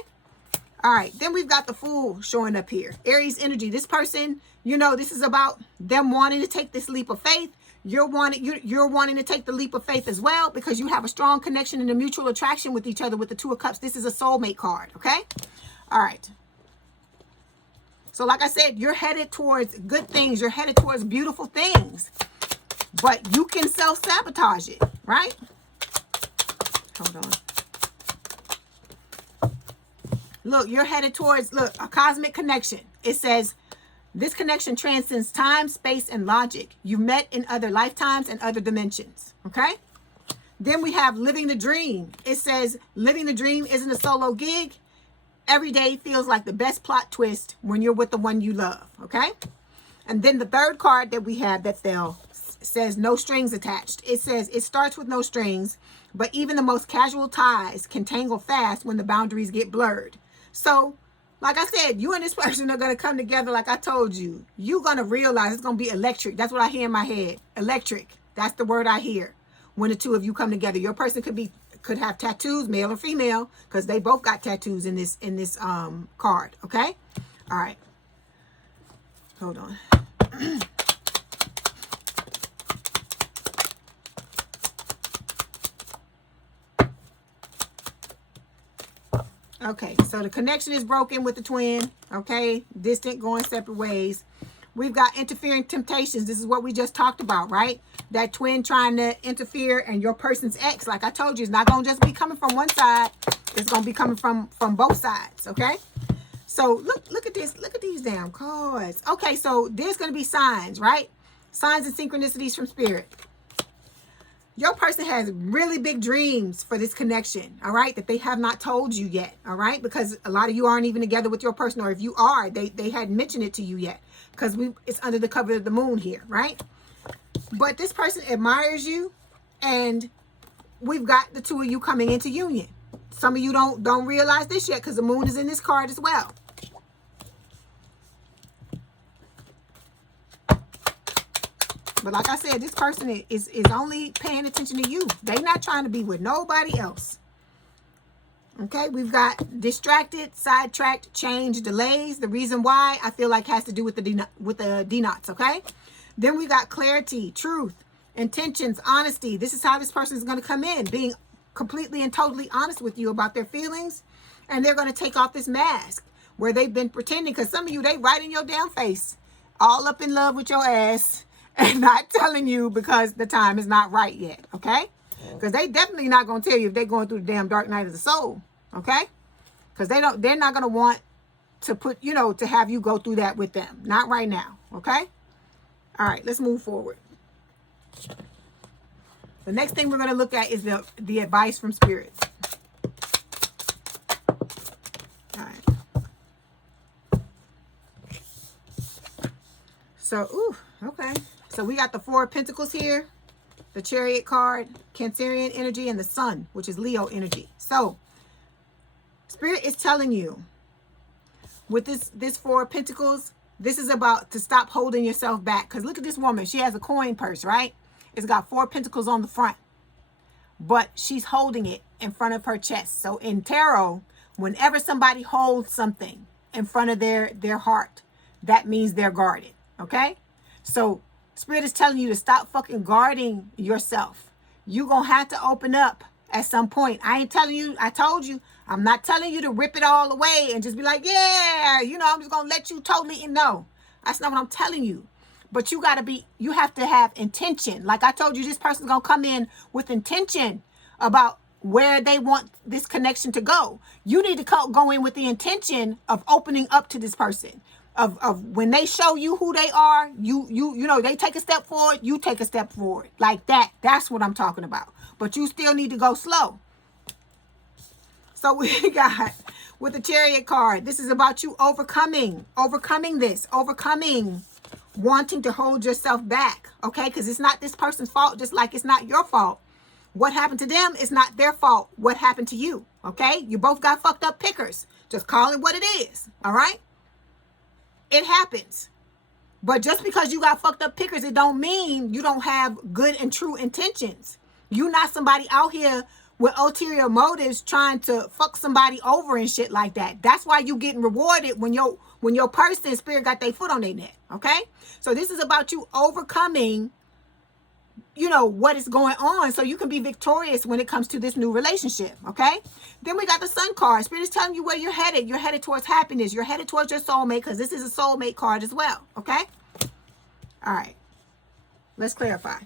All right. Then we've got the Fool showing up here. Aries energy. This person, you know, this is about them wanting to take this leap of faith. You're wanting to take the leap of faith as well because you have a strong connection and a mutual attraction with each other with the Two of Cups. This is a soulmate card, okay? All right. So like I said, you're headed towards good things. You're headed towards beautiful things. But you can self-sabotage it, right? Hold Look, you're headed towards, look, a cosmic connection. It says, this connection transcends time, space, and logic. You met in other lifetimes and other dimensions. Okay? Then we have living the dream. It says, living the dream isn't a solo gig. Every day feels like the best plot twist when you're with the one you love. Okay? And then the third card that we have that fell says no strings attached. It says it starts with no strings, but even the most casual ties can tangle fast when the boundaries get blurred. So, like I said, you and this person are going to come together like I told you. You're going to realize it's going to be electric. That's what I hear in my head. Electric. That's the word I hear when the two of you come together. Your person could have tattoos, male or female, because they both got tattoos in this card. Okay? All right. Hold on. Okay, so the connection is broken with the twin. Okay, distant, going separate ways. We've got interfering temptations. This is what we just talked about, right? That twin trying to interfere, and your person's ex, like I told you, is not going to just be coming from one side. It's going to be coming from both sides, okay? So look at this. Look at these damn cards. Okay, so there's going to be signs, right? Signs and synchronicities from spirit. Your person has really big dreams for this connection, all right, that they have not told you yet, all right? Because a lot of you aren't even together with your person, or if you are, they hadn't mentioned it to you yet, because it's under the cover of the moon here, right? But this person admires you, and we've got the two of you coming into union. Some of you don't realize this yet because the moon is in this card as well. But like I said, this person is only paying attention to you. They're not trying to be with nobody else. Okay, we've got distracted, sidetracked, change, delays. The reason why I feel like has to do with the denots, okay? Then we got clarity, truth, intentions, honesty. This is how this person is going to come in, being completely and totally honest with you about their feelings. And they're going to take off this mask where they've been pretending, because some of you, they right in your damn face, all up in love with your ass, and not telling you because the time is not right yet, okay? Because they definitely not going to tell you if they're going through the damn dark night of the soul, okay? Because they're not going to want to put, to have you go through that with them. Not right now, okay? All right, let's move forward. The next thing we're going to look at is the advice from spirit. All right. So, okay. So we got the Four of Pentacles here, the Chariot card, Cancerian energy, and the Sun, which is Leo energy. So Spirit is telling you with this Four of Pentacles, this is about to stop holding yourself back. Because look at this woman. She has a coin purse, right? It's got 4 pentacles on the front, but she's holding it in front of her chest. So in tarot, whenever somebody holds something in front of their heart, that means they're guarded, okay? So Spirit is telling you to stop fucking guarding yourself. You're going to have to open up at some point. I ain't telling you, I told you, I'm not telling you to rip it all away and just be like, yeah, I'm just going to let you totally know. That's not what I'm telling you. But you have to have intention. Like I told you, this person's going to come in with intention about where they want this connection to go. You need to go in with the intention of opening up to this person. Of when they show you who they are, they take a step forward, you take a step forward. Like that. That's what I'm talking about. But you still need to go slow. So we got with the Chariot card, this is about you overcoming wanting to hold yourself back, okay? Because it's not this person's fault, just like it's not your fault. What happened to them is not their fault. What happened to you, okay? You both got fucked up pickers. Just call it what it is, all right? It happens. But just because you got fucked up pickers, it don't mean you don't have good and true intentions. You're not somebody out here with ulterior motives trying to fuck somebody over and shit like that. That's why you getting rewarded when your person spirit got their foot on their neck, okay? So this is about you overcoming, what is going on so you can be victorious when it comes to this new relationship, okay? Then we got the Sun card. Spirit is telling you where you're headed. You're headed towards happiness. You're headed towards your soulmate, because this is a soulmate card as well, okay? All right. Let's clarify.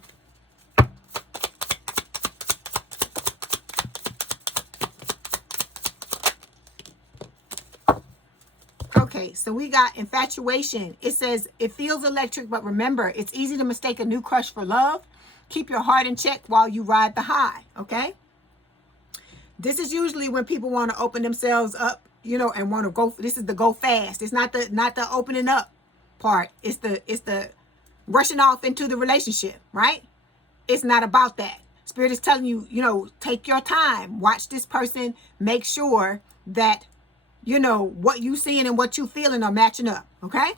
Okay, so we got infatuation. It says, it feels electric, but remember, it's easy to mistake a new crush for love. Keep your heart in check while you ride the high, okay? This is usually when people want to open themselves up, you know, and want to go, this is the go fast. It's not the opening up part. It's the rushing off into the relationship, right? It's not about that. Spirit is telling you, you know, take your time. Watch this person. Make sure that, you know, what you seeing and what you feeling are matching up, okay?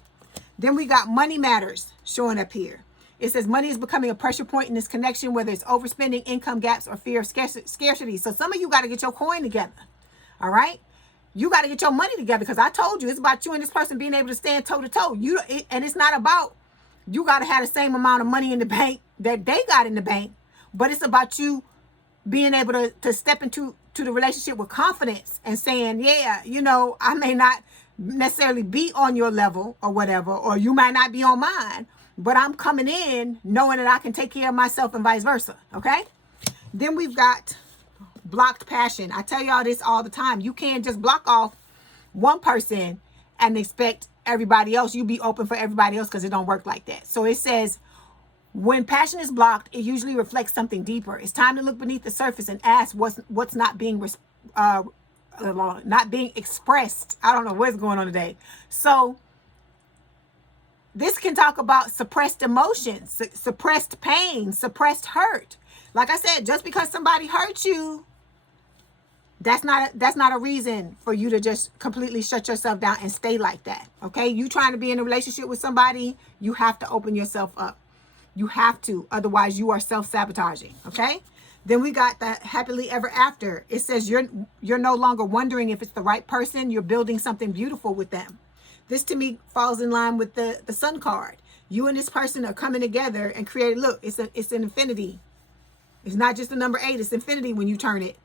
Then we got money matters showing up here. It says money is becoming a pressure point in this connection, whether it's overspending, income gaps, or fear of scarcity. So some of you got to get your coin together, all right? You got to get your money together, because I told you it's about you and this person being able to stand toe to toe. And it's not about you got to have the same amount of money in the bank that they got in the bank, but it's about you being able to step into the relationship with confidence and saying, yeah, you know, I may not necessarily be on your level or whatever, or you might not be on mine, but I'm coming in knowing that I can take care of myself and vice versa, okay? Then we've got blocked passion. I tell y'all this all the time. You can't just block off one person and expect everybody else, you be open for everybody else, because it don't work like that. So it says, when passion is blocked, it usually reflects something deeper. It's time to look beneath the surface and ask what's not being expressed. I don't know what's going on today. So this can talk about suppressed emotions, suppressed pain, suppressed hurt. Like I said, just because somebody hurt you, that's not a reason for you to just completely shut yourself down and stay like that. Okay? You trying to be in a relationship with somebody, you have to open yourself up. You have to, otherwise you are self-sabotaging, okay? Then we got the happily ever after. It says you're no longer wondering if it's the right person. You're building something beautiful with them. This to me falls in line with the sun card. You and this person are coming together and create, look, it's an infinity. It's not just the number 8, it's infinity when you turn it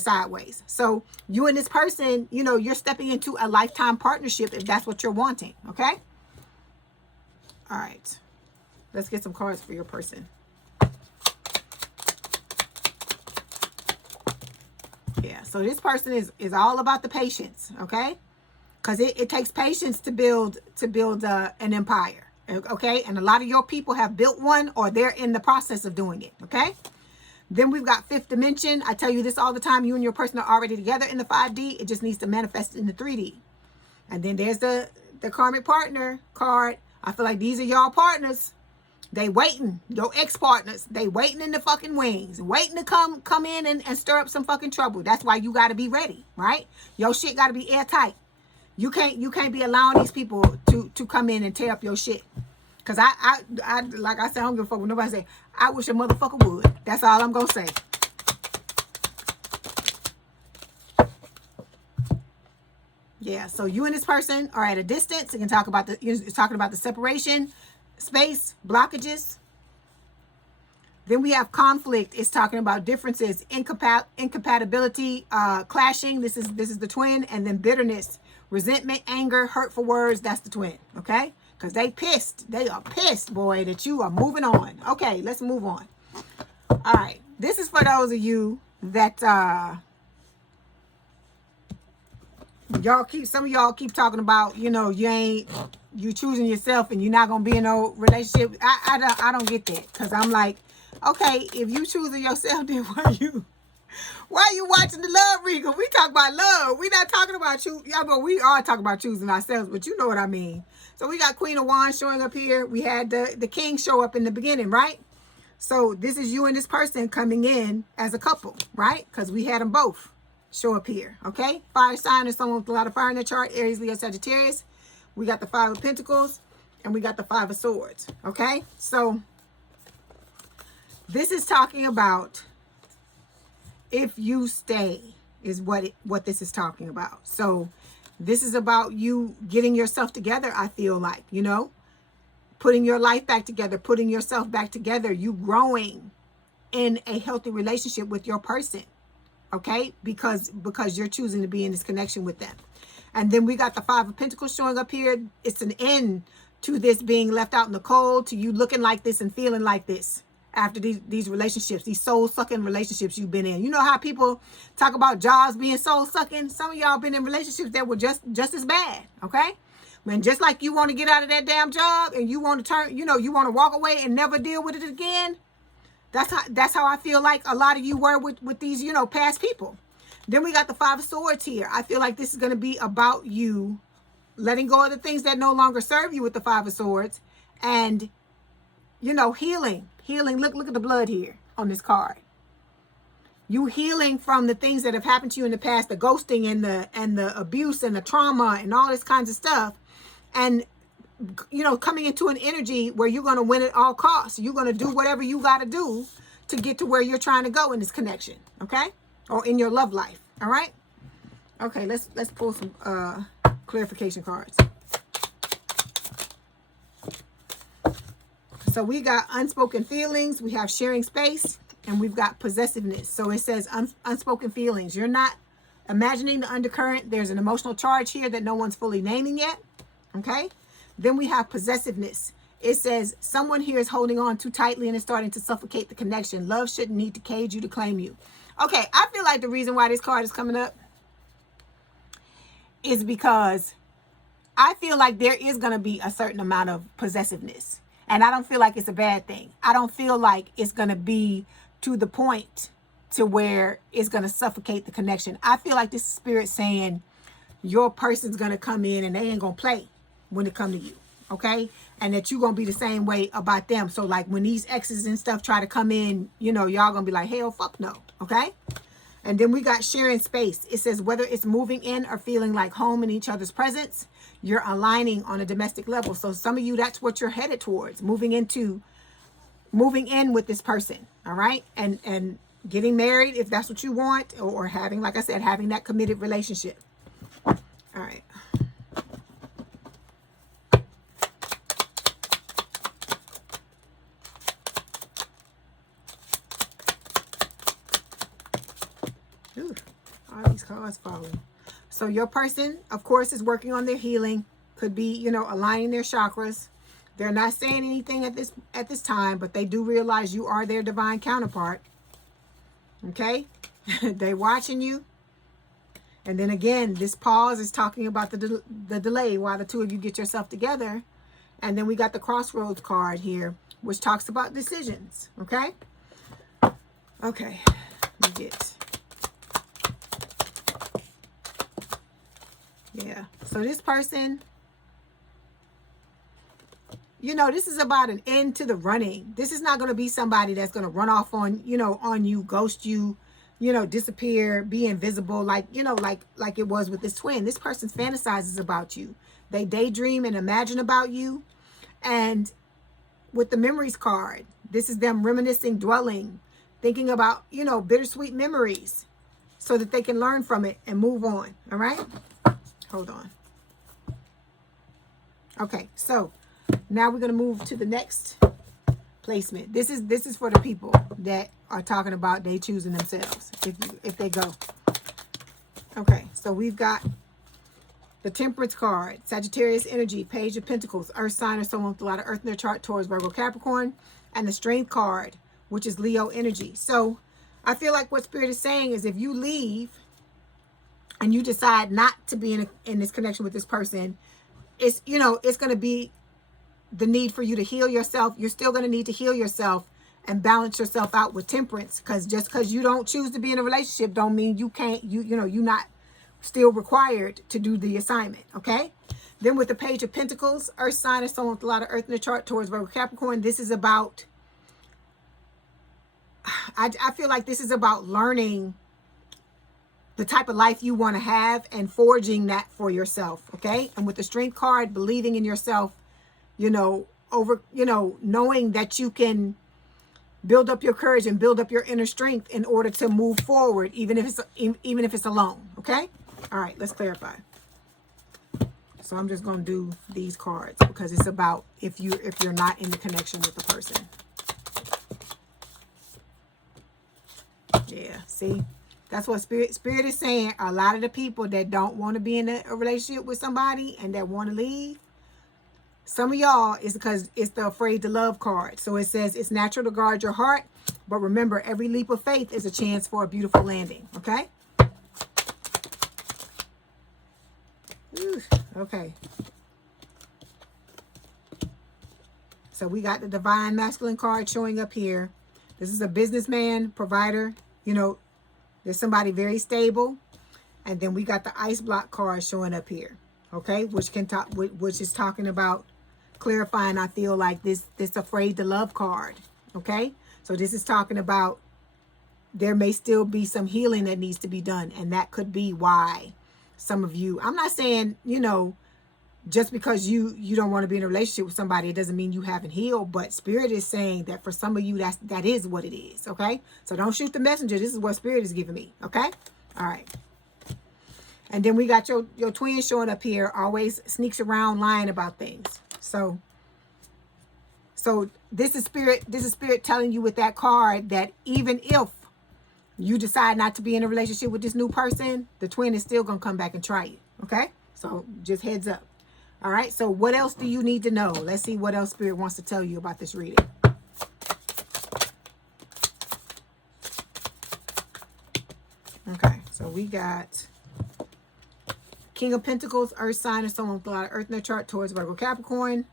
sideways. So you and this person, you know, you're stepping into a lifetime partnership if that's what you're wanting, okay? All right. Let's get some cards for your person. Yeah, so this person is all about the patience, okay? Because it takes patience to build an empire, okay? And a lot of your people have built one, or they're in the process of doing it, okay? Then we've got fifth dimension. I tell you this all the time. You and your person are already together in the 5D. It just needs to manifest in the 3D. And then there's the karmic partner card. I feel like these are y'all partners. They waiting, your ex-partners, they waiting in the fucking wings, waiting to come in and stir up some fucking trouble. That's why you got to be ready, right? Your shit got to be airtight. You can't be allowing these people to come in and tear up your shit. Because I like I said, I don't give a fuck what nobody say. I wish a motherfucker would. That's all I'm going to say. Yeah, so you and this person are at a distance. It can talk about it's talking about the separation, space, blockages. Then we have conflict. It's talking about differences, incompatibility, clashing. This is the twin. And then bitterness, resentment, anger, hurtful words. That's the twin. Okay, because they pissed. They are pissed, boy, that you are moving on. Okay, let's move on. All right, this is for those of you that some of y'all keep talking about, you know, you choosing yourself and you're not gonna be in no relationship. I don't get that, because I'm like, okay, if you choosing yourself, then why are you watching the love regal? We talk about love. We not talking about you. Yeah, but we are talking about choosing ourselves, but you know what I mean. So we got Queen of Wands showing up here. We had the King show up in the beginning, right? So this is you and this person coming in as a couple, right? Because we had them both show up here, okay? Fire sign is someone with a lot of fire in their chart. Aries, Leo, Sagittarius. We got the 5 of Pentacles and we got the 5 of Swords, okay? So this is talking about if you stay is what this is talking about. So this is about you getting yourself together, I feel like, you know, putting your life back together, putting yourself back together, you growing in a healthy relationship with your person. Okay, because you're choosing to be in this connection with them. And then we got the 5 of Pentacles showing up here. It's an end to this being left out in the cold, to you looking like this and feeling like this after these relationships, these soul-sucking relationships you've been in. You know how people talk about jobs being soul-sucking? Some of y'all been in relationships that were just as bad, okay? When just like you want to get out of that damn job and you want to turn, you want to walk away and never deal with it again. That's how I feel like a lot of you were with these, past people. Then we got the Five of Swords here. I feel like this is going to be about you letting go of the things that no longer serve you with the Five of Swords and, healing. Look at the blood here on this card. You healing from the things that have happened to you in the past, the ghosting and the abuse and the trauma and all this kinds of stuff. And, coming into an energy where you're going to win at all costs. You're going to do whatever you got to do to get to where you're trying to go in this connection. Okay. Or in your love life. All right. Okay. Let's pull some clarification cards. So we got unspoken feelings. We have sharing space. And we've got possessiveness. So it says unspoken feelings. You're not imagining the undercurrent. There's an emotional charge here that no one's fully naming yet. Okay. Then we have possessiveness. It says someone here is holding on too tightly and is starting to suffocate the connection. Love shouldn't need to cage you to claim you. Okay. I feel like the reason why this card is coming up is because I feel like there is going to be a certain amount of possessiveness. And I don't feel like it's a bad thing. I don't feel like it's going to be to the point to where it's going to suffocate the connection. I feel like this is spirit saying your person's going to come in and they ain't going to play when it come to you. Okay. And that you're going to be the same way about them. So like when these exes and stuff try to come in, y'all going to be like, hell, fuck no. Okay. And then we got sharing space. It says whether it's moving in or feeling like home in each other's presence, you're aligning on a domestic level. So some of you, that's what you're headed towards, moving in with this person. All right. And getting married, if that's what you want, or having, like I said, having that committed relationship. All right. Ooh, all these cards falling. So your person, of course, is working on their healing. Could be, aligning their chakras. They're not saying anything at this time, but they do realize you are their divine counterpart. Okay? They're watching you. And then again, this pause is talking about the delay while the two of you get yourself together. And then we got the crossroads card here, which talks about decisions. Okay? Okay. Let me get... Yeah. So this person, this is about an end to the running. This is not going to be somebody that's going to run off on you, ghost you, disappear, be invisible, like it was with this twin. This person fantasizes about you. They daydream and imagine about you. And with the memories card, this is them reminiscing, dwelling, thinking about, bittersweet memories so that they can learn from it and move on. All right. Hold on. Okay, so now we're going to move to the next placement. This is for the people that are talking about they choosing themselves if they go. Okay, so we've got the Temperance card, Sagittarius energy, Page of Pentacles, Earth sign or someone with a lot of earth in their chart, Taurus, Virgo, Capricorn, and the Strength card, which is Leo energy. So I feel like what Spirit is saying is if you leave and you decide not to be in this connection with this person, it's, it's going to be the need for you to heal yourself. You're still going to need to heal yourself and balance yourself out with temperance, because just because you don't choose to be in a relationship don't mean you can't, you're not still required to do the assignment. Okay. Then with the Page of Pentacles, Earth sign is someone with a lot of earth in the chart, Taurus, Virgo, Capricorn. This is about, I feel like this is about learning the type of life you want to have and forging that for yourself. Okay. And with the Strength card, believing in yourself, knowing that you can build up your courage and build up your inner strength in order to move forward, even if it's alone. Okay. All right. Let's clarify. So I'm just going to do these cards because it's about if you're not in the connection with the person. Yeah. See? That's what Spirit is saying. A lot of the people that don't want to be in a relationship with somebody and that want to leave, Some of y'all is because it's the afraid to love card. So it says it's natural to guard your heart, but remember, every leap of faith is a chance for a beautiful landing. Okay. Ooh, okay. So we got the divine masculine card showing up here. This is a businessman, provider. You know, there's somebody very stable. And then we got the ice block card showing up here. Okay, which is talking about clarifying, I feel like, this afraid to love card. Okay, so this is talking about there may still be some healing that needs to be done, and that could be why some of you, I'm not saying, you know, just because you don't want to be in a relationship with somebody, it doesn't mean you haven't healed, but Spirit is saying that for some of you, that is what it is. Okay, so don't shoot the messenger. This is what Spirit is giving me. Okay, all right. And then we got your twin showing up here, always sneaks around lying about things. So this is Spirit telling you with that card that even if you decide not to be in a relationship with this new person, the twin is still going to come back and try you. Okay? So just heads up. All right? So what else do you need to know? Let's see what else Spirit wants to tell you about this reading. Okay. So we got King of Pentacles, Earth sign, or someone with a lot of Earth in their chart, towards Virgo, Capricorn.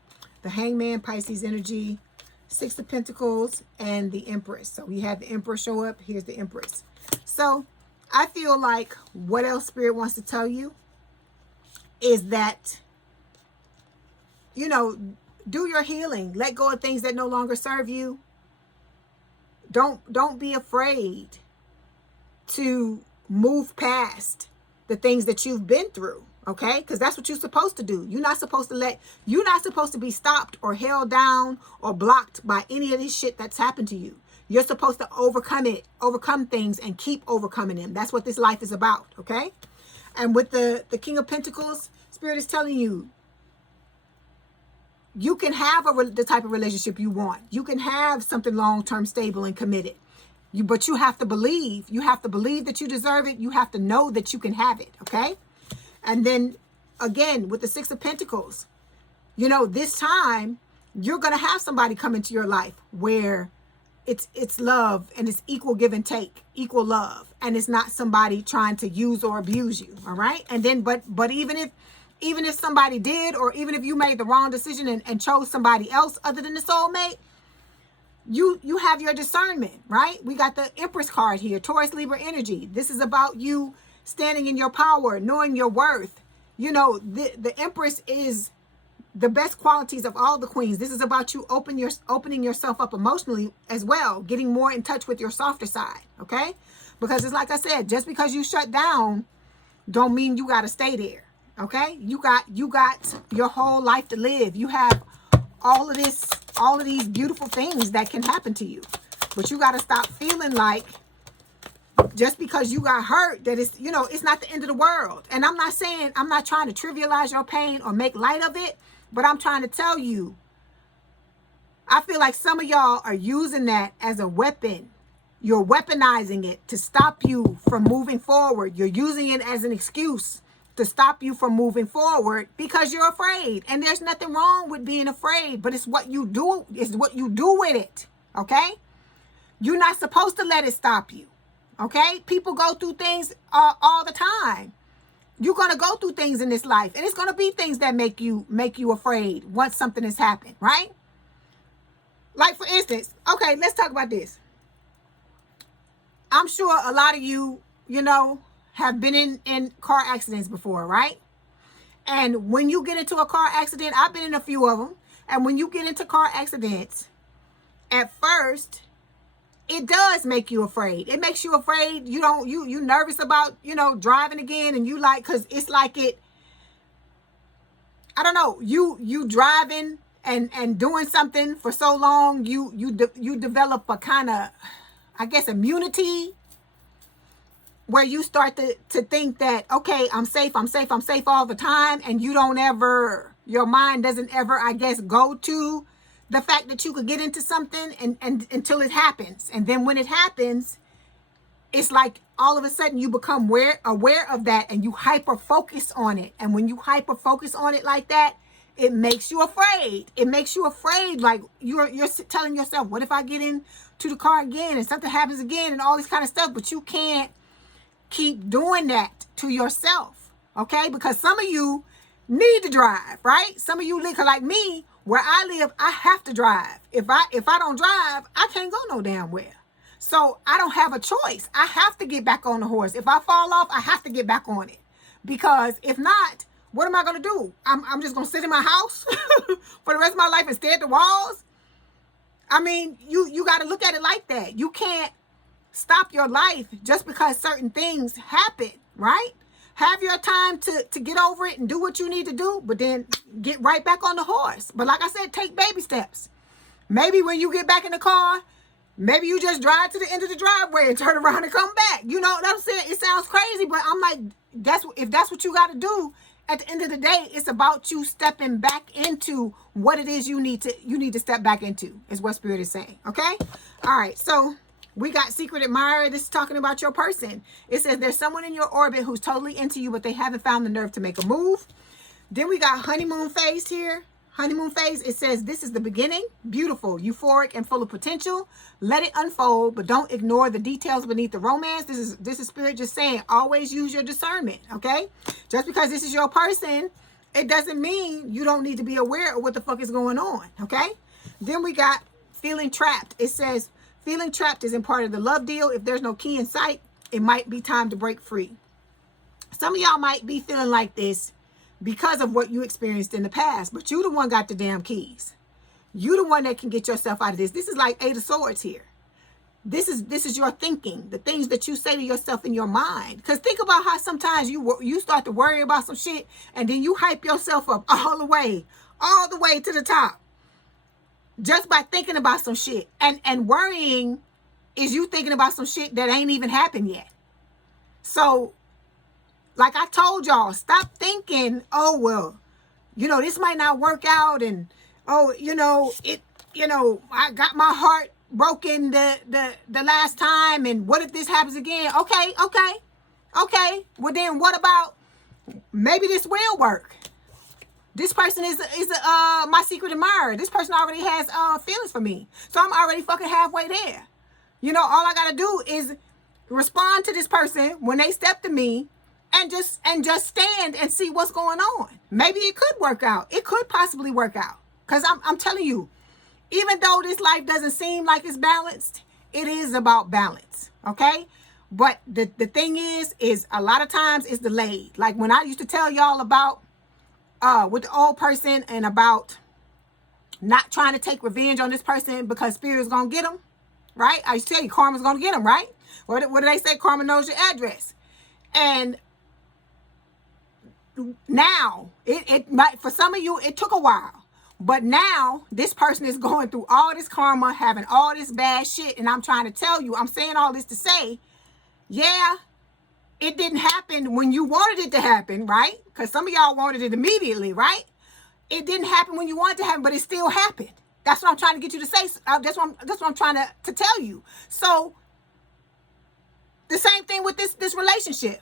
The Hangman, Pisces energy. Six of Pentacles, and the Empress. So we had the Emperor show up. Here's the Empress. So I feel like what else Spirit wants to tell you is that, you know, do your healing. Let go of things that no longer serve you. Don't be afraid to move past the things that you've been through, okay? Because that's what you're supposed to do. You're not supposed to be stopped or held down or blocked by any of this shit that's happened to you. You're supposed to overcome things and keep overcoming them. That's what this life is about, okay? And with the King of Pentacles, Spirit is telling you, you can have the type of relationship you want. You can have something long-term, stable, and committed. But you have to believe. You have to believe that you deserve it. You have to know that you can have it, okay? And then, again, with the Six of Pentacles, you know, this time, you're going to have somebody come into your life where it's love and it's equal give and take, equal love. And it's not somebody trying to use or abuse you, all right? And then, but even if somebody did, or even if you made the wrong decision and chose somebody else other than the soulmate, you have your discernment, right? We got the Empress card here, Taurus, Libra energy. This is about you standing in your power, knowing your worth. You know, the Empress is the best qualities of all the queens. This is about you opening yourself up emotionally as well, getting more in touch with your softer side, okay? Because it's like I said, just because you shut down don't mean you got to stay there, okay? You got your whole life to live. You have all of these beautiful things that can happen to you. But you got to stop feeling like just because you got hurt that it's, you know, it's not the end of the world. And I'm not trying to trivialize your pain or make light of it, but I'm trying to tell you, I feel like some of y'all are using that as a weapon. You're weaponizing it to stop you from moving forward. You're using it as an excuse to stop you from moving forward because you're afraid. And there's nothing wrong with being afraid, but it's what you do. It's what you do with it, okay? You're not supposed to let it stop you, okay? People go through things all the time. You're going to go through things in this life, and it's going to be things that make you afraid once something has happened, right? Like, for instance, okay, let's talk about this. I'm sure a lot of you, you know, have been in car accidents before, right? And when you get into a car accident, I've been in a few of them. And when you get into car accidents, at first, it does make you afraid. It makes you afraid. You nervous about, you know, driving again. And you like, cause it's like I don't know, you driving and doing something for so long, you develop a kind of, I guess, immunity, where you start to think that, okay, I'm safe all the time. And your mind doesn't ever, I guess, go to the fact that you could get into something and until it happens. And then when it happens, it's like all of a sudden you become aware of that and you hyper focus on it. And when you hyper focus on it like that, It makes you afraid. It makes you afraid. Like you're telling yourself, what if I get into the car again and something happens again and all this kind of stuff? But you can't keep doing that to yourself, okay? Because some of you need to drive, right? Some of you live like me, where I live, I have to drive. If I don't drive, I can't go no damn where. So I don't have a choice. I have to get back on the horse. If I fall off, I have to get back on it. Because if not, what am I going to do? I'm just going to sit in my house for the rest of my life and stare at the walls? I mean, you got to look at it like that. You can't stop your life just because certain things happen, right? Have your time to get over it and do what you need to do, but then get right back on the horse. But like I said, take baby steps. Maybe when you get back in the car, maybe you just drive to the end of the driveway and turn around and come back. You know what I'm saying? It sounds crazy, but I'm like, if that's what you got to do, at the end of the day, it's about you stepping back into what it is you need to step back into, is what Spirit is saying. Okay? All right. So we got Secret Admirer. This is talking about your person. It says there's someone in your orbit who's totally into you, but they haven't found the nerve to make a move. Then we got honeymoon phase here. Honeymoon phase, it says this is the beginning. Beautiful, euphoric, and full of potential. Let it unfold, but don't ignore the details beneath the romance. This is Spirit just saying, always use your discernment, okay? Just because this is your person, it doesn't mean you don't need to be aware of what the fuck is going on, okay? Then we got feeling trapped. It says, feeling trapped isn't part of the love deal. If there's no key in sight, it might be time to break free. Some of y'all might be feeling like this because of what you experienced in the past, but you the one got the damn keys. You the one that can get yourself out of this. This is like Eight of Swords here. This is your thinking, the things that you say to yourself in your mind. Because think about how sometimes you start to worry about some shit and then you hype yourself up all the way to the top just by thinking about some shit. And worrying is you thinking about some shit that ain't even happened yet. So like I told y'all, stop thinking, oh, well, this might not work out. And, oh, I got my heart broken the last time. And what if this happens again? Okay. Well, then what about maybe this will work? This person is my secret admirer. This person already has feelings for me. So I'm already fucking halfway there. All I got to do is respond to this person when they step to me. And just stand and see what's going on. Maybe it could work out. It could possibly work out. Because I'm telling you, even though this life doesn't seem like it's balanced, it is about balance. Okay? But the thing is a lot of times it's delayed. Like when I used to tell y'all about with the old person and about not trying to take revenge on this person because Spirit is going to get them. Right? I used to tell you karma's going to get them. Right? What do they say? Karma knows your address. And now it might, for some of you, it took a while, but now this person is going through all this karma, having all this bad shit. And I'm trying to tell you, I'm saying all this to say, yeah, it didn't happen when you wanted it to happen, right? Because some of y'all wanted it immediately, right? It didn't happen when you wanted it to happen, but it still happened. That's what I'm trying to get you to say. That's what I'm trying to tell you. So the same thing with this relationship.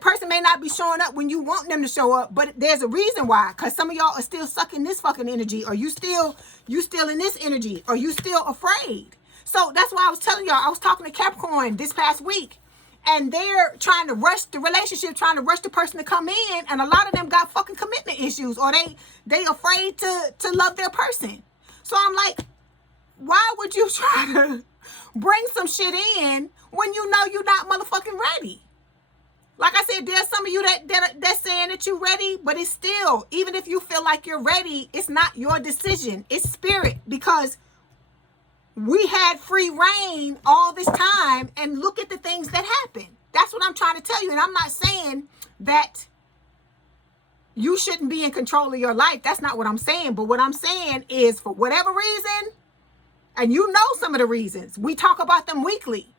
Person may not be showing up when you want them to show up, but there's a reason why. Because some of y'all are still sucking this fucking energy, or you still in this energy, or you still afraid. So that's why I was telling y'all, I was talking to Capricorn this past week, and they're trying to rush the relationship, trying to rush the person to come in, and a lot of them got fucking commitment issues, or they afraid to love their person. So I'm like, why would you try to bring some shit in when you know you're not motherfucking ready? Like I said, there's some of you that's saying that you're ready, but it's still, even if you feel like you're ready, it's not your decision. It's Spirit, because we had free reign all this time, and look at the things that happened. That's what I'm trying to tell you. And I'm not saying that you shouldn't be in control of your life. That's not what I'm saying. But what I'm saying is, for whatever reason, and you know some of the reasons, we talk about them weekly.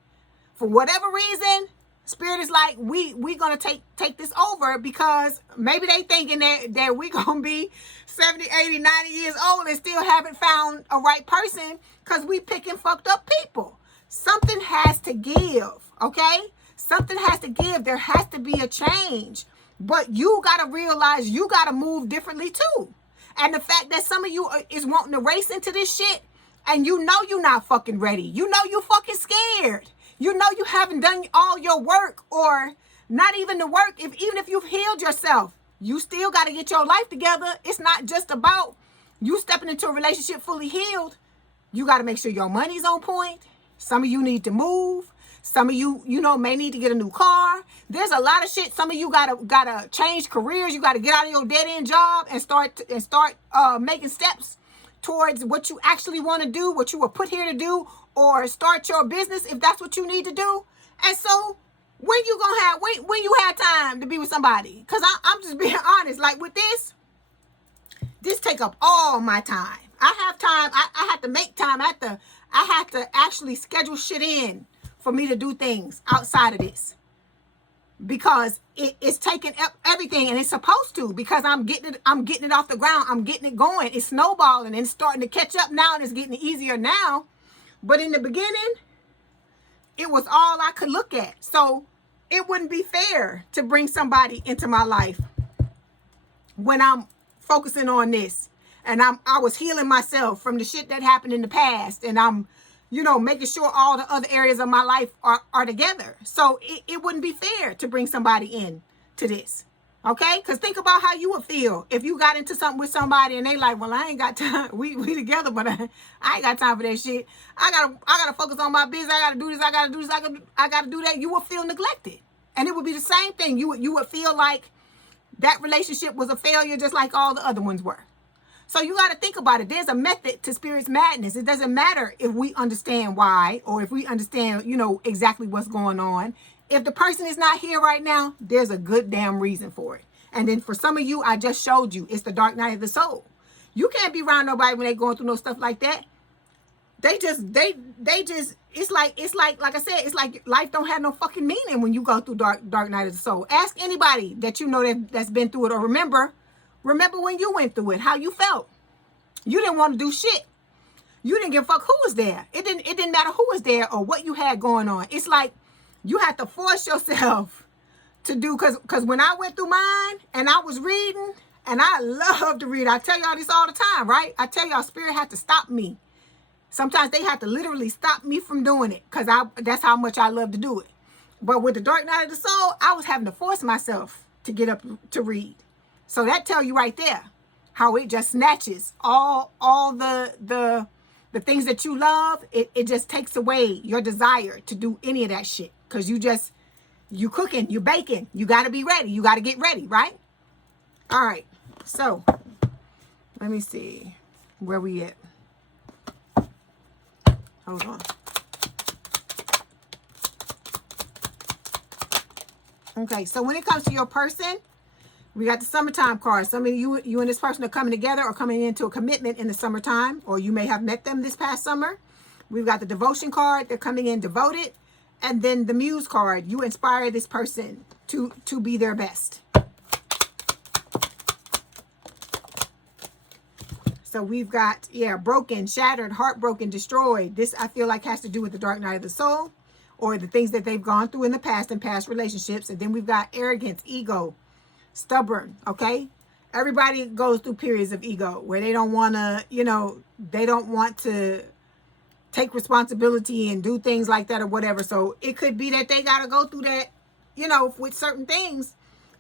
For whatever reason, Spirit is like, we gonna take this over, because maybe they thinking that we gonna be 70, 80, 90 years old and still haven't found a right person, because we picking fucked up people. Something has to give, okay? Something has to give. There has to be a change. But you got to realize you got to move differently too. And the fact that some of you is wanting to race into this shit, and you know you're not fucking ready. You know you fucking scared. You know you haven't done all your work, or not even the work. Even if you've healed yourself, you still got to get your life together. It's not just about you stepping into a relationship fully healed. You got to make sure your money's on point. Some of you need to move. Some of you, may need to get a new car. There's a lot of shit. Some of you gotta change careers. You gotta get out of your dead-end job and start making steps towards what you actually want to do, what you were put here to do, or start your business if that's what you need to do. And so, when you have time to be with somebody? Because I'm just being honest. Like with this take up all my time. I have time. I have to make time. I have to actually schedule shit in for me to do things outside of this, because it's taking everything, and it's supposed to, because I'm getting it off the ground. I'm getting it going. It's snowballing and it's starting to catch up now, and it's getting easier now. But in the beginning, it was all I could look at. So it wouldn't be fair to bring somebody into my life when I'm focusing on this, and I was healing myself from the shit that happened in the past, and I'm making sure all the other areas of my life are together. So it wouldn't be fair to bring somebody in to this. Okay? Because think about how you would feel if you got into something with somebody and they like, well, I ain't got time. We together, but I ain't got time for that shit. I gotta focus on my business. I gotta do this. I gotta do this. I gotta do that. You would feel neglected. And it would be the same thing. You would feel like that relationship was a failure, just like all the other ones were. So you got to think about it. There's a method to spirit's madness. It doesn't matter if we understand why, or if we understand, exactly what's going on. If the person is not here right now, there's a good damn reason for it. And then for some of you, I just showed you, it's the dark night of the soul. You can't be around nobody when they're going through no stuff like that. They just, it's like I said, it's like life don't have no fucking meaning when you go through dark night of the soul. Ask anybody that that's been through it, or remember when you went through it, how you felt. You didn't want to do shit. You didn't give a fuck who was there. It didn't matter who was there or what you had going on. It's like you had to force yourself to do, because when I went through mine and I was reading, and I love to read. I tell y'all this all the time, right? I tell y'all spirit had to stop me. Sometimes they had to literally stop me from doing it, because that's how much I love to do it. But with the dark night of the soul, I was having to force myself to get up to read. So that tell you right there how it just snatches all the things that you love. It just takes away your desire to do any of that shit, because you cooking, you baking, you got to be ready. You got to get ready, right? All right. So let me see where we at. Hold on. Okay. So when it comes to your person, we got the summertime card. Some of you and this person are coming together or coming into a commitment in the summertime, or you may have met them this past summer. We've got the devotion card. They're coming in devoted. And then the muse card. You inspire this person to be their best. So we've got, broken, shattered, heartbroken, destroyed. This, I feel like, has to do with the dark night of the soul, or the things that they've gone through in the past and past relationships. And then we've got arrogance, ego, stubborn, okay? Everybody goes through periods of ego where they don't want to, they don't want to take responsibility and do things like that or whatever. So it could be that they got to go through that, with certain things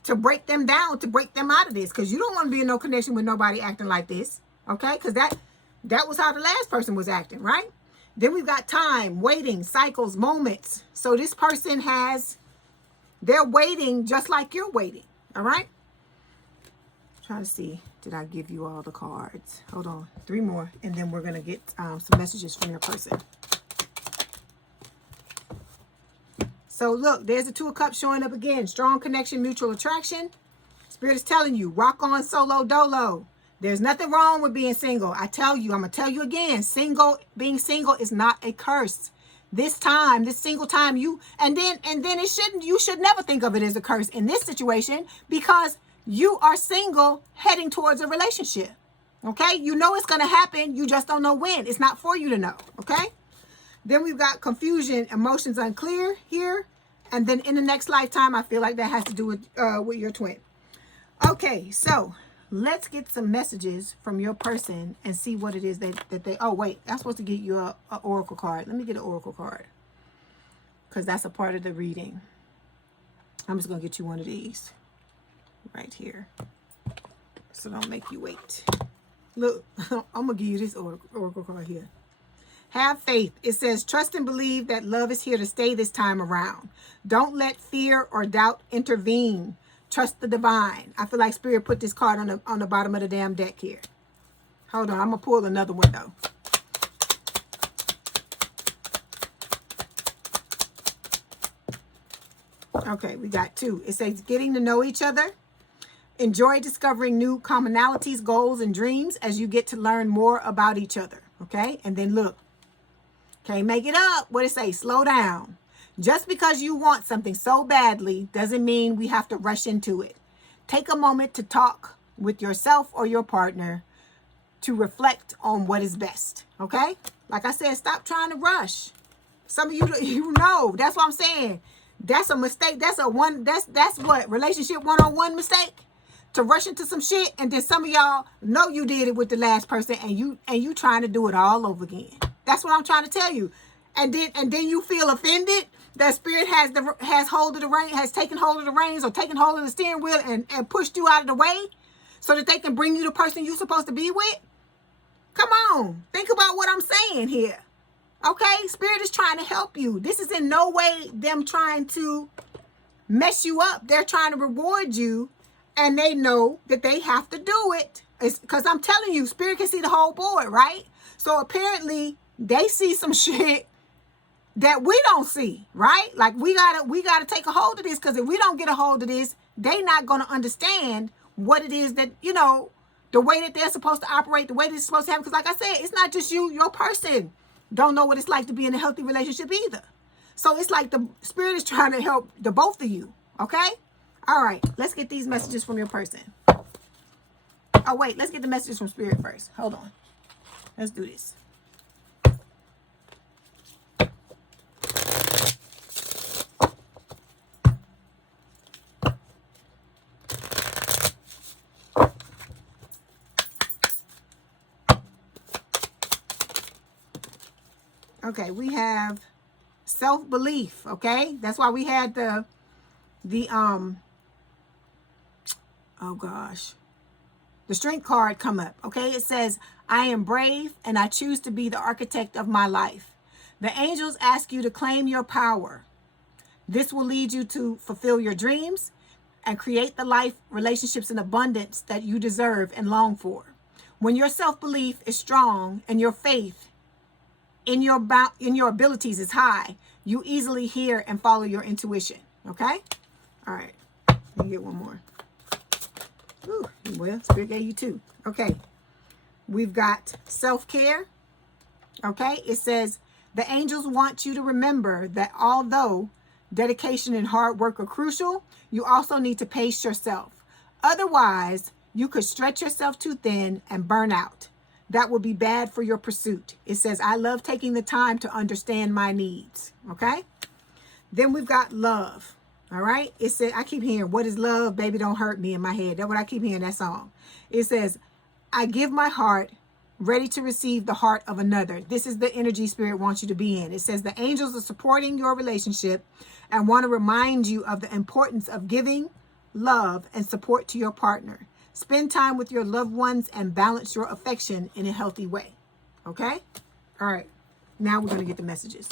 to break them down, to break them out of this, because you don't want to be in no connection with nobody acting like this, okay? Because that was how the last person was acting, right? Then we've got time, waiting, cycles, moments. So this person they're waiting just like you're waiting. All right. Trying to see, did I give you all the cards? Hold on, 3 more, and then we're gonna get some messages from your person. So look, there's the 2 of Cups showing up again. Strong connection, mutual attraction. Spirit is telling you, rock on solo dolo. There's nothing wrong with being single. I tell you, I'm gonna tell you again, being single is not a curse. This single time, you should never think of it as a curse in this situation, because you are single heading towards a relationship. Okay? You know it's going to happen. You just don't know when. It's not for you to know. Okay? Then we've got confusion, emotions unclear here. And then in the next lifetime, I feel like that has to do with your twin. Okay, so let's get some messages from your person and see what it is that they... Oh, wait. I'm supposed to get you a oracle card. Let me get an oracle card, because that's a part of the reading. I'm just going to get you one of these right here, so don't make you wait. Look, I'm going to give you this oracle card here. Have faith. It says, trust and believe that love is here to stay this time around. Don't let fear or doubt intervene. Trust the divine. I feel like Spirit put this card on the bottom of the damn deck here. Hold on. I'm going to pull another one, though. Okay, we got two. It says, getting to know each other. Enjoy discovering new commonalities, goals, and dreams as you get to learn more about each other. Okay? And then look. Can't make it up. What it say? Slow down. Just because you want something so badly doesn't mean we have to rush into it. Take a moment to talk with yourself or your partner to reflect on what is best. Okay? Like I said, stop trying to rush. Some of you know. That's what I'm saying. That's a mistake. That's what relationship 101 mistake. To rush into some shit, and then some of y'all know you did it with the last person, and you trying to do it all over again. That's what I'm trying to tell you. And then you feel offended that Spirit has taken hold of the reins or taken hold of the steering wheel and pushed you out of the way so that they can bring you the person you're supposed to be with. Come on. Think about what I'm saying here. Okay? Spirit is trying to help you. This is in no way them trying to mess you up. They're trying to reward you, and they know that they have to do it. It's because I'm telling you, Spirit can see the whole board, right? So apparently they see some shit that we don't see, right? Like we gotta take a hold of this, because if we don't get a hold of this, they not gonna understand what it is that, you know, the way that they're supposed to operate, the way that it's supposed to happen. Because like I said, it's not just you, your person don't know what it's like to be in a healthy relationship either. So it's like the Spirit is trying to help the both of you, okay? All right, let's get these messages from your person. Oh, wait, let's get the messages from Spirit first. Hold on. Let's do this. Okay, we have self-belief, okay? That's why we had the strength card come up, okay? It says, I am brave and I choose to be the architect of my life. The angels ask you to claim your power. This will lead you to fulfill your dreams and create the life, relationships, and abundance that you deserve and long for. When your self-belief is strong and your faith in your abilities is high, you easily hear and follow your intuition, okay? All right, let me get one more. Ooh, well, Spirit gave you two. Okay, we've got self-care, okay? It says, the angels want you to remember that although dedication and hard work are crucial, you also need to pace yourself. Otherwise, you could stretch yourself too thin and burn out. That will be bad for your pursuit. It says, I love taking the time to understand my needs. Okay? Then we've got love. All right? It said, I keep hearing, what is love? Baby, don't hurt me in my head. That's what I keep hearing, that song. It says, I give my heart, ready to receive the heart of another. This is the energy Spirit wants you to be in. It says, the angels are supporting your relationship and want to remind you of the importance of giving love and support to your partner. Spend time with your loved ones and balance your affection in a healthy way. Okay? All right. Now we're going to get the messages.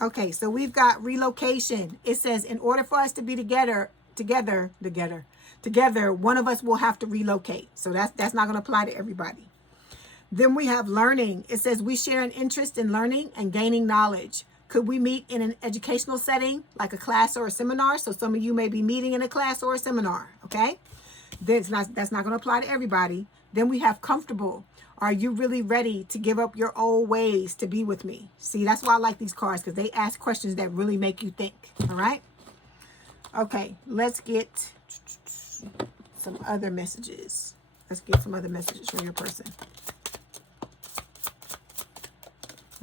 Okay, so we've got relocation. It says, in order for us to be together, one of us will have to relocate. So that's not going to apply to everybody. Then we have learning. It says, we share an interest in learning and gaining knowledge. Could we meet in an educational setting, like a class or a seminar? So some of you may be meeting in a class or a seminar, okay? That's not going to apply to everybody. Then we have comfortable. Are you really ready to give up your old ways to be with me? See, that's why I like these cards, because they ask questions that really make you think, all right? Okay, let's get some other messages. Let's get some other messages from your person.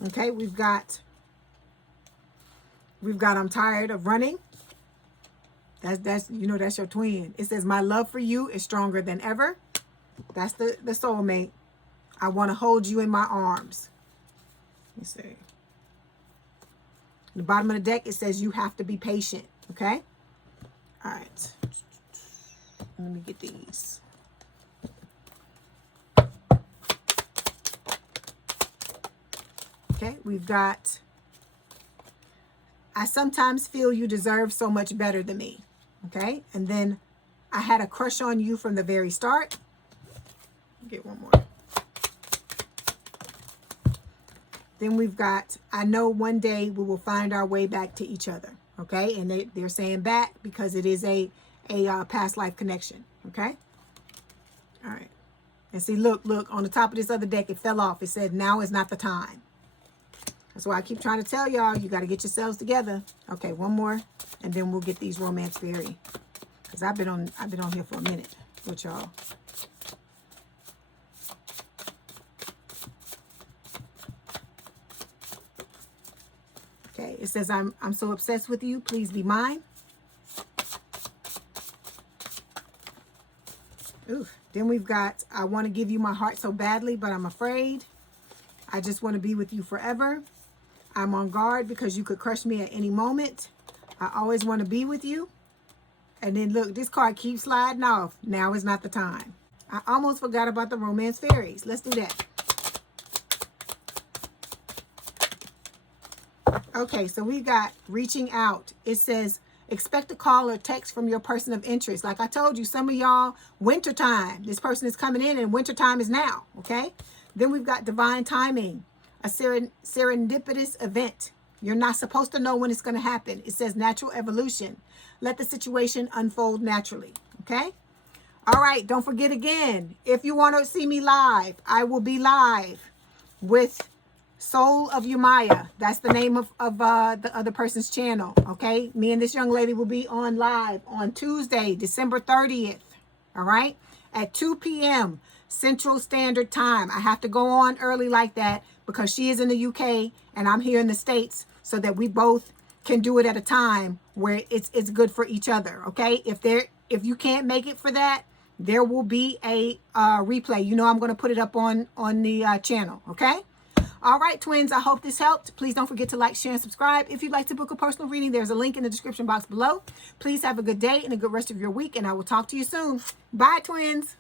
Okay, we've got We've got I'm tired of running. That's you know, that's your twin. It says my love for you is stronger than ever. That's the soulmate. I want to hold you in my arms. Let me see. The bottom of the deck, it says you have to be patient. Okay. All right. Let me get these. Okay, we've got, I sometimes feel you deserve so much better than me. Okay, and then I had a crush on you from the very start. Get one more. Then we've got, I know one day we will find our way back to each other. Okay, and they're saying back because it is a past life connection. Okay, all right. And see, look, on the top of this other deck, it fell off. It said, now is not the time. That's why I keep trying to tell y'all, you got to get yourselves together. Okay, one more, and then we'll get these romance fairy. Because I've been on here for a minute with y'all. Okay, it says, I'm so obsessed with you. Please be mine. Ooh. Then we've got, I want to give you my heart so badly, but I'm afraid. I just want to be with you forever. I'm on guard because you could crush me at any moment. I always want to be with you. And then look, this card keeps sliding off. Now is not the time. I almost forgot about the romance fairies. Let's do that. Okay, so we got reaching out. It says, expect a call or text from your person of interest. Like I told you, some of y'all, wintertime. This person is coming in and wintertime is now, okay? Then we've got divine timing, a serendipitous event. You're not supposed to know when it's going to happen. It says natural evolution. Let the situation unfold naturally, okay? All right, don't forget again, if you want to see me live, I will be live with Soul of Umaya. That's the name of the other person's channel, okay? Me and this young lady will be on live on Tuesday, December 30th, all right? At 2 p.m. Central Standard Time. I have to go on early like that because she is in the UK and I'm here in the States so that we both can do it at a time where it's good for each other, okay? If you can't make it for that, there will be a replay. You know I'm going to put it up on the channel, okay? All right, twins, I hope this helped. Please don't forget to like, share, and subscribe. If you'd like to book a personal reading, there's a link in the description box below. Please have a good day and a good rest of your week, and I will talk to you soon. Bye, twins.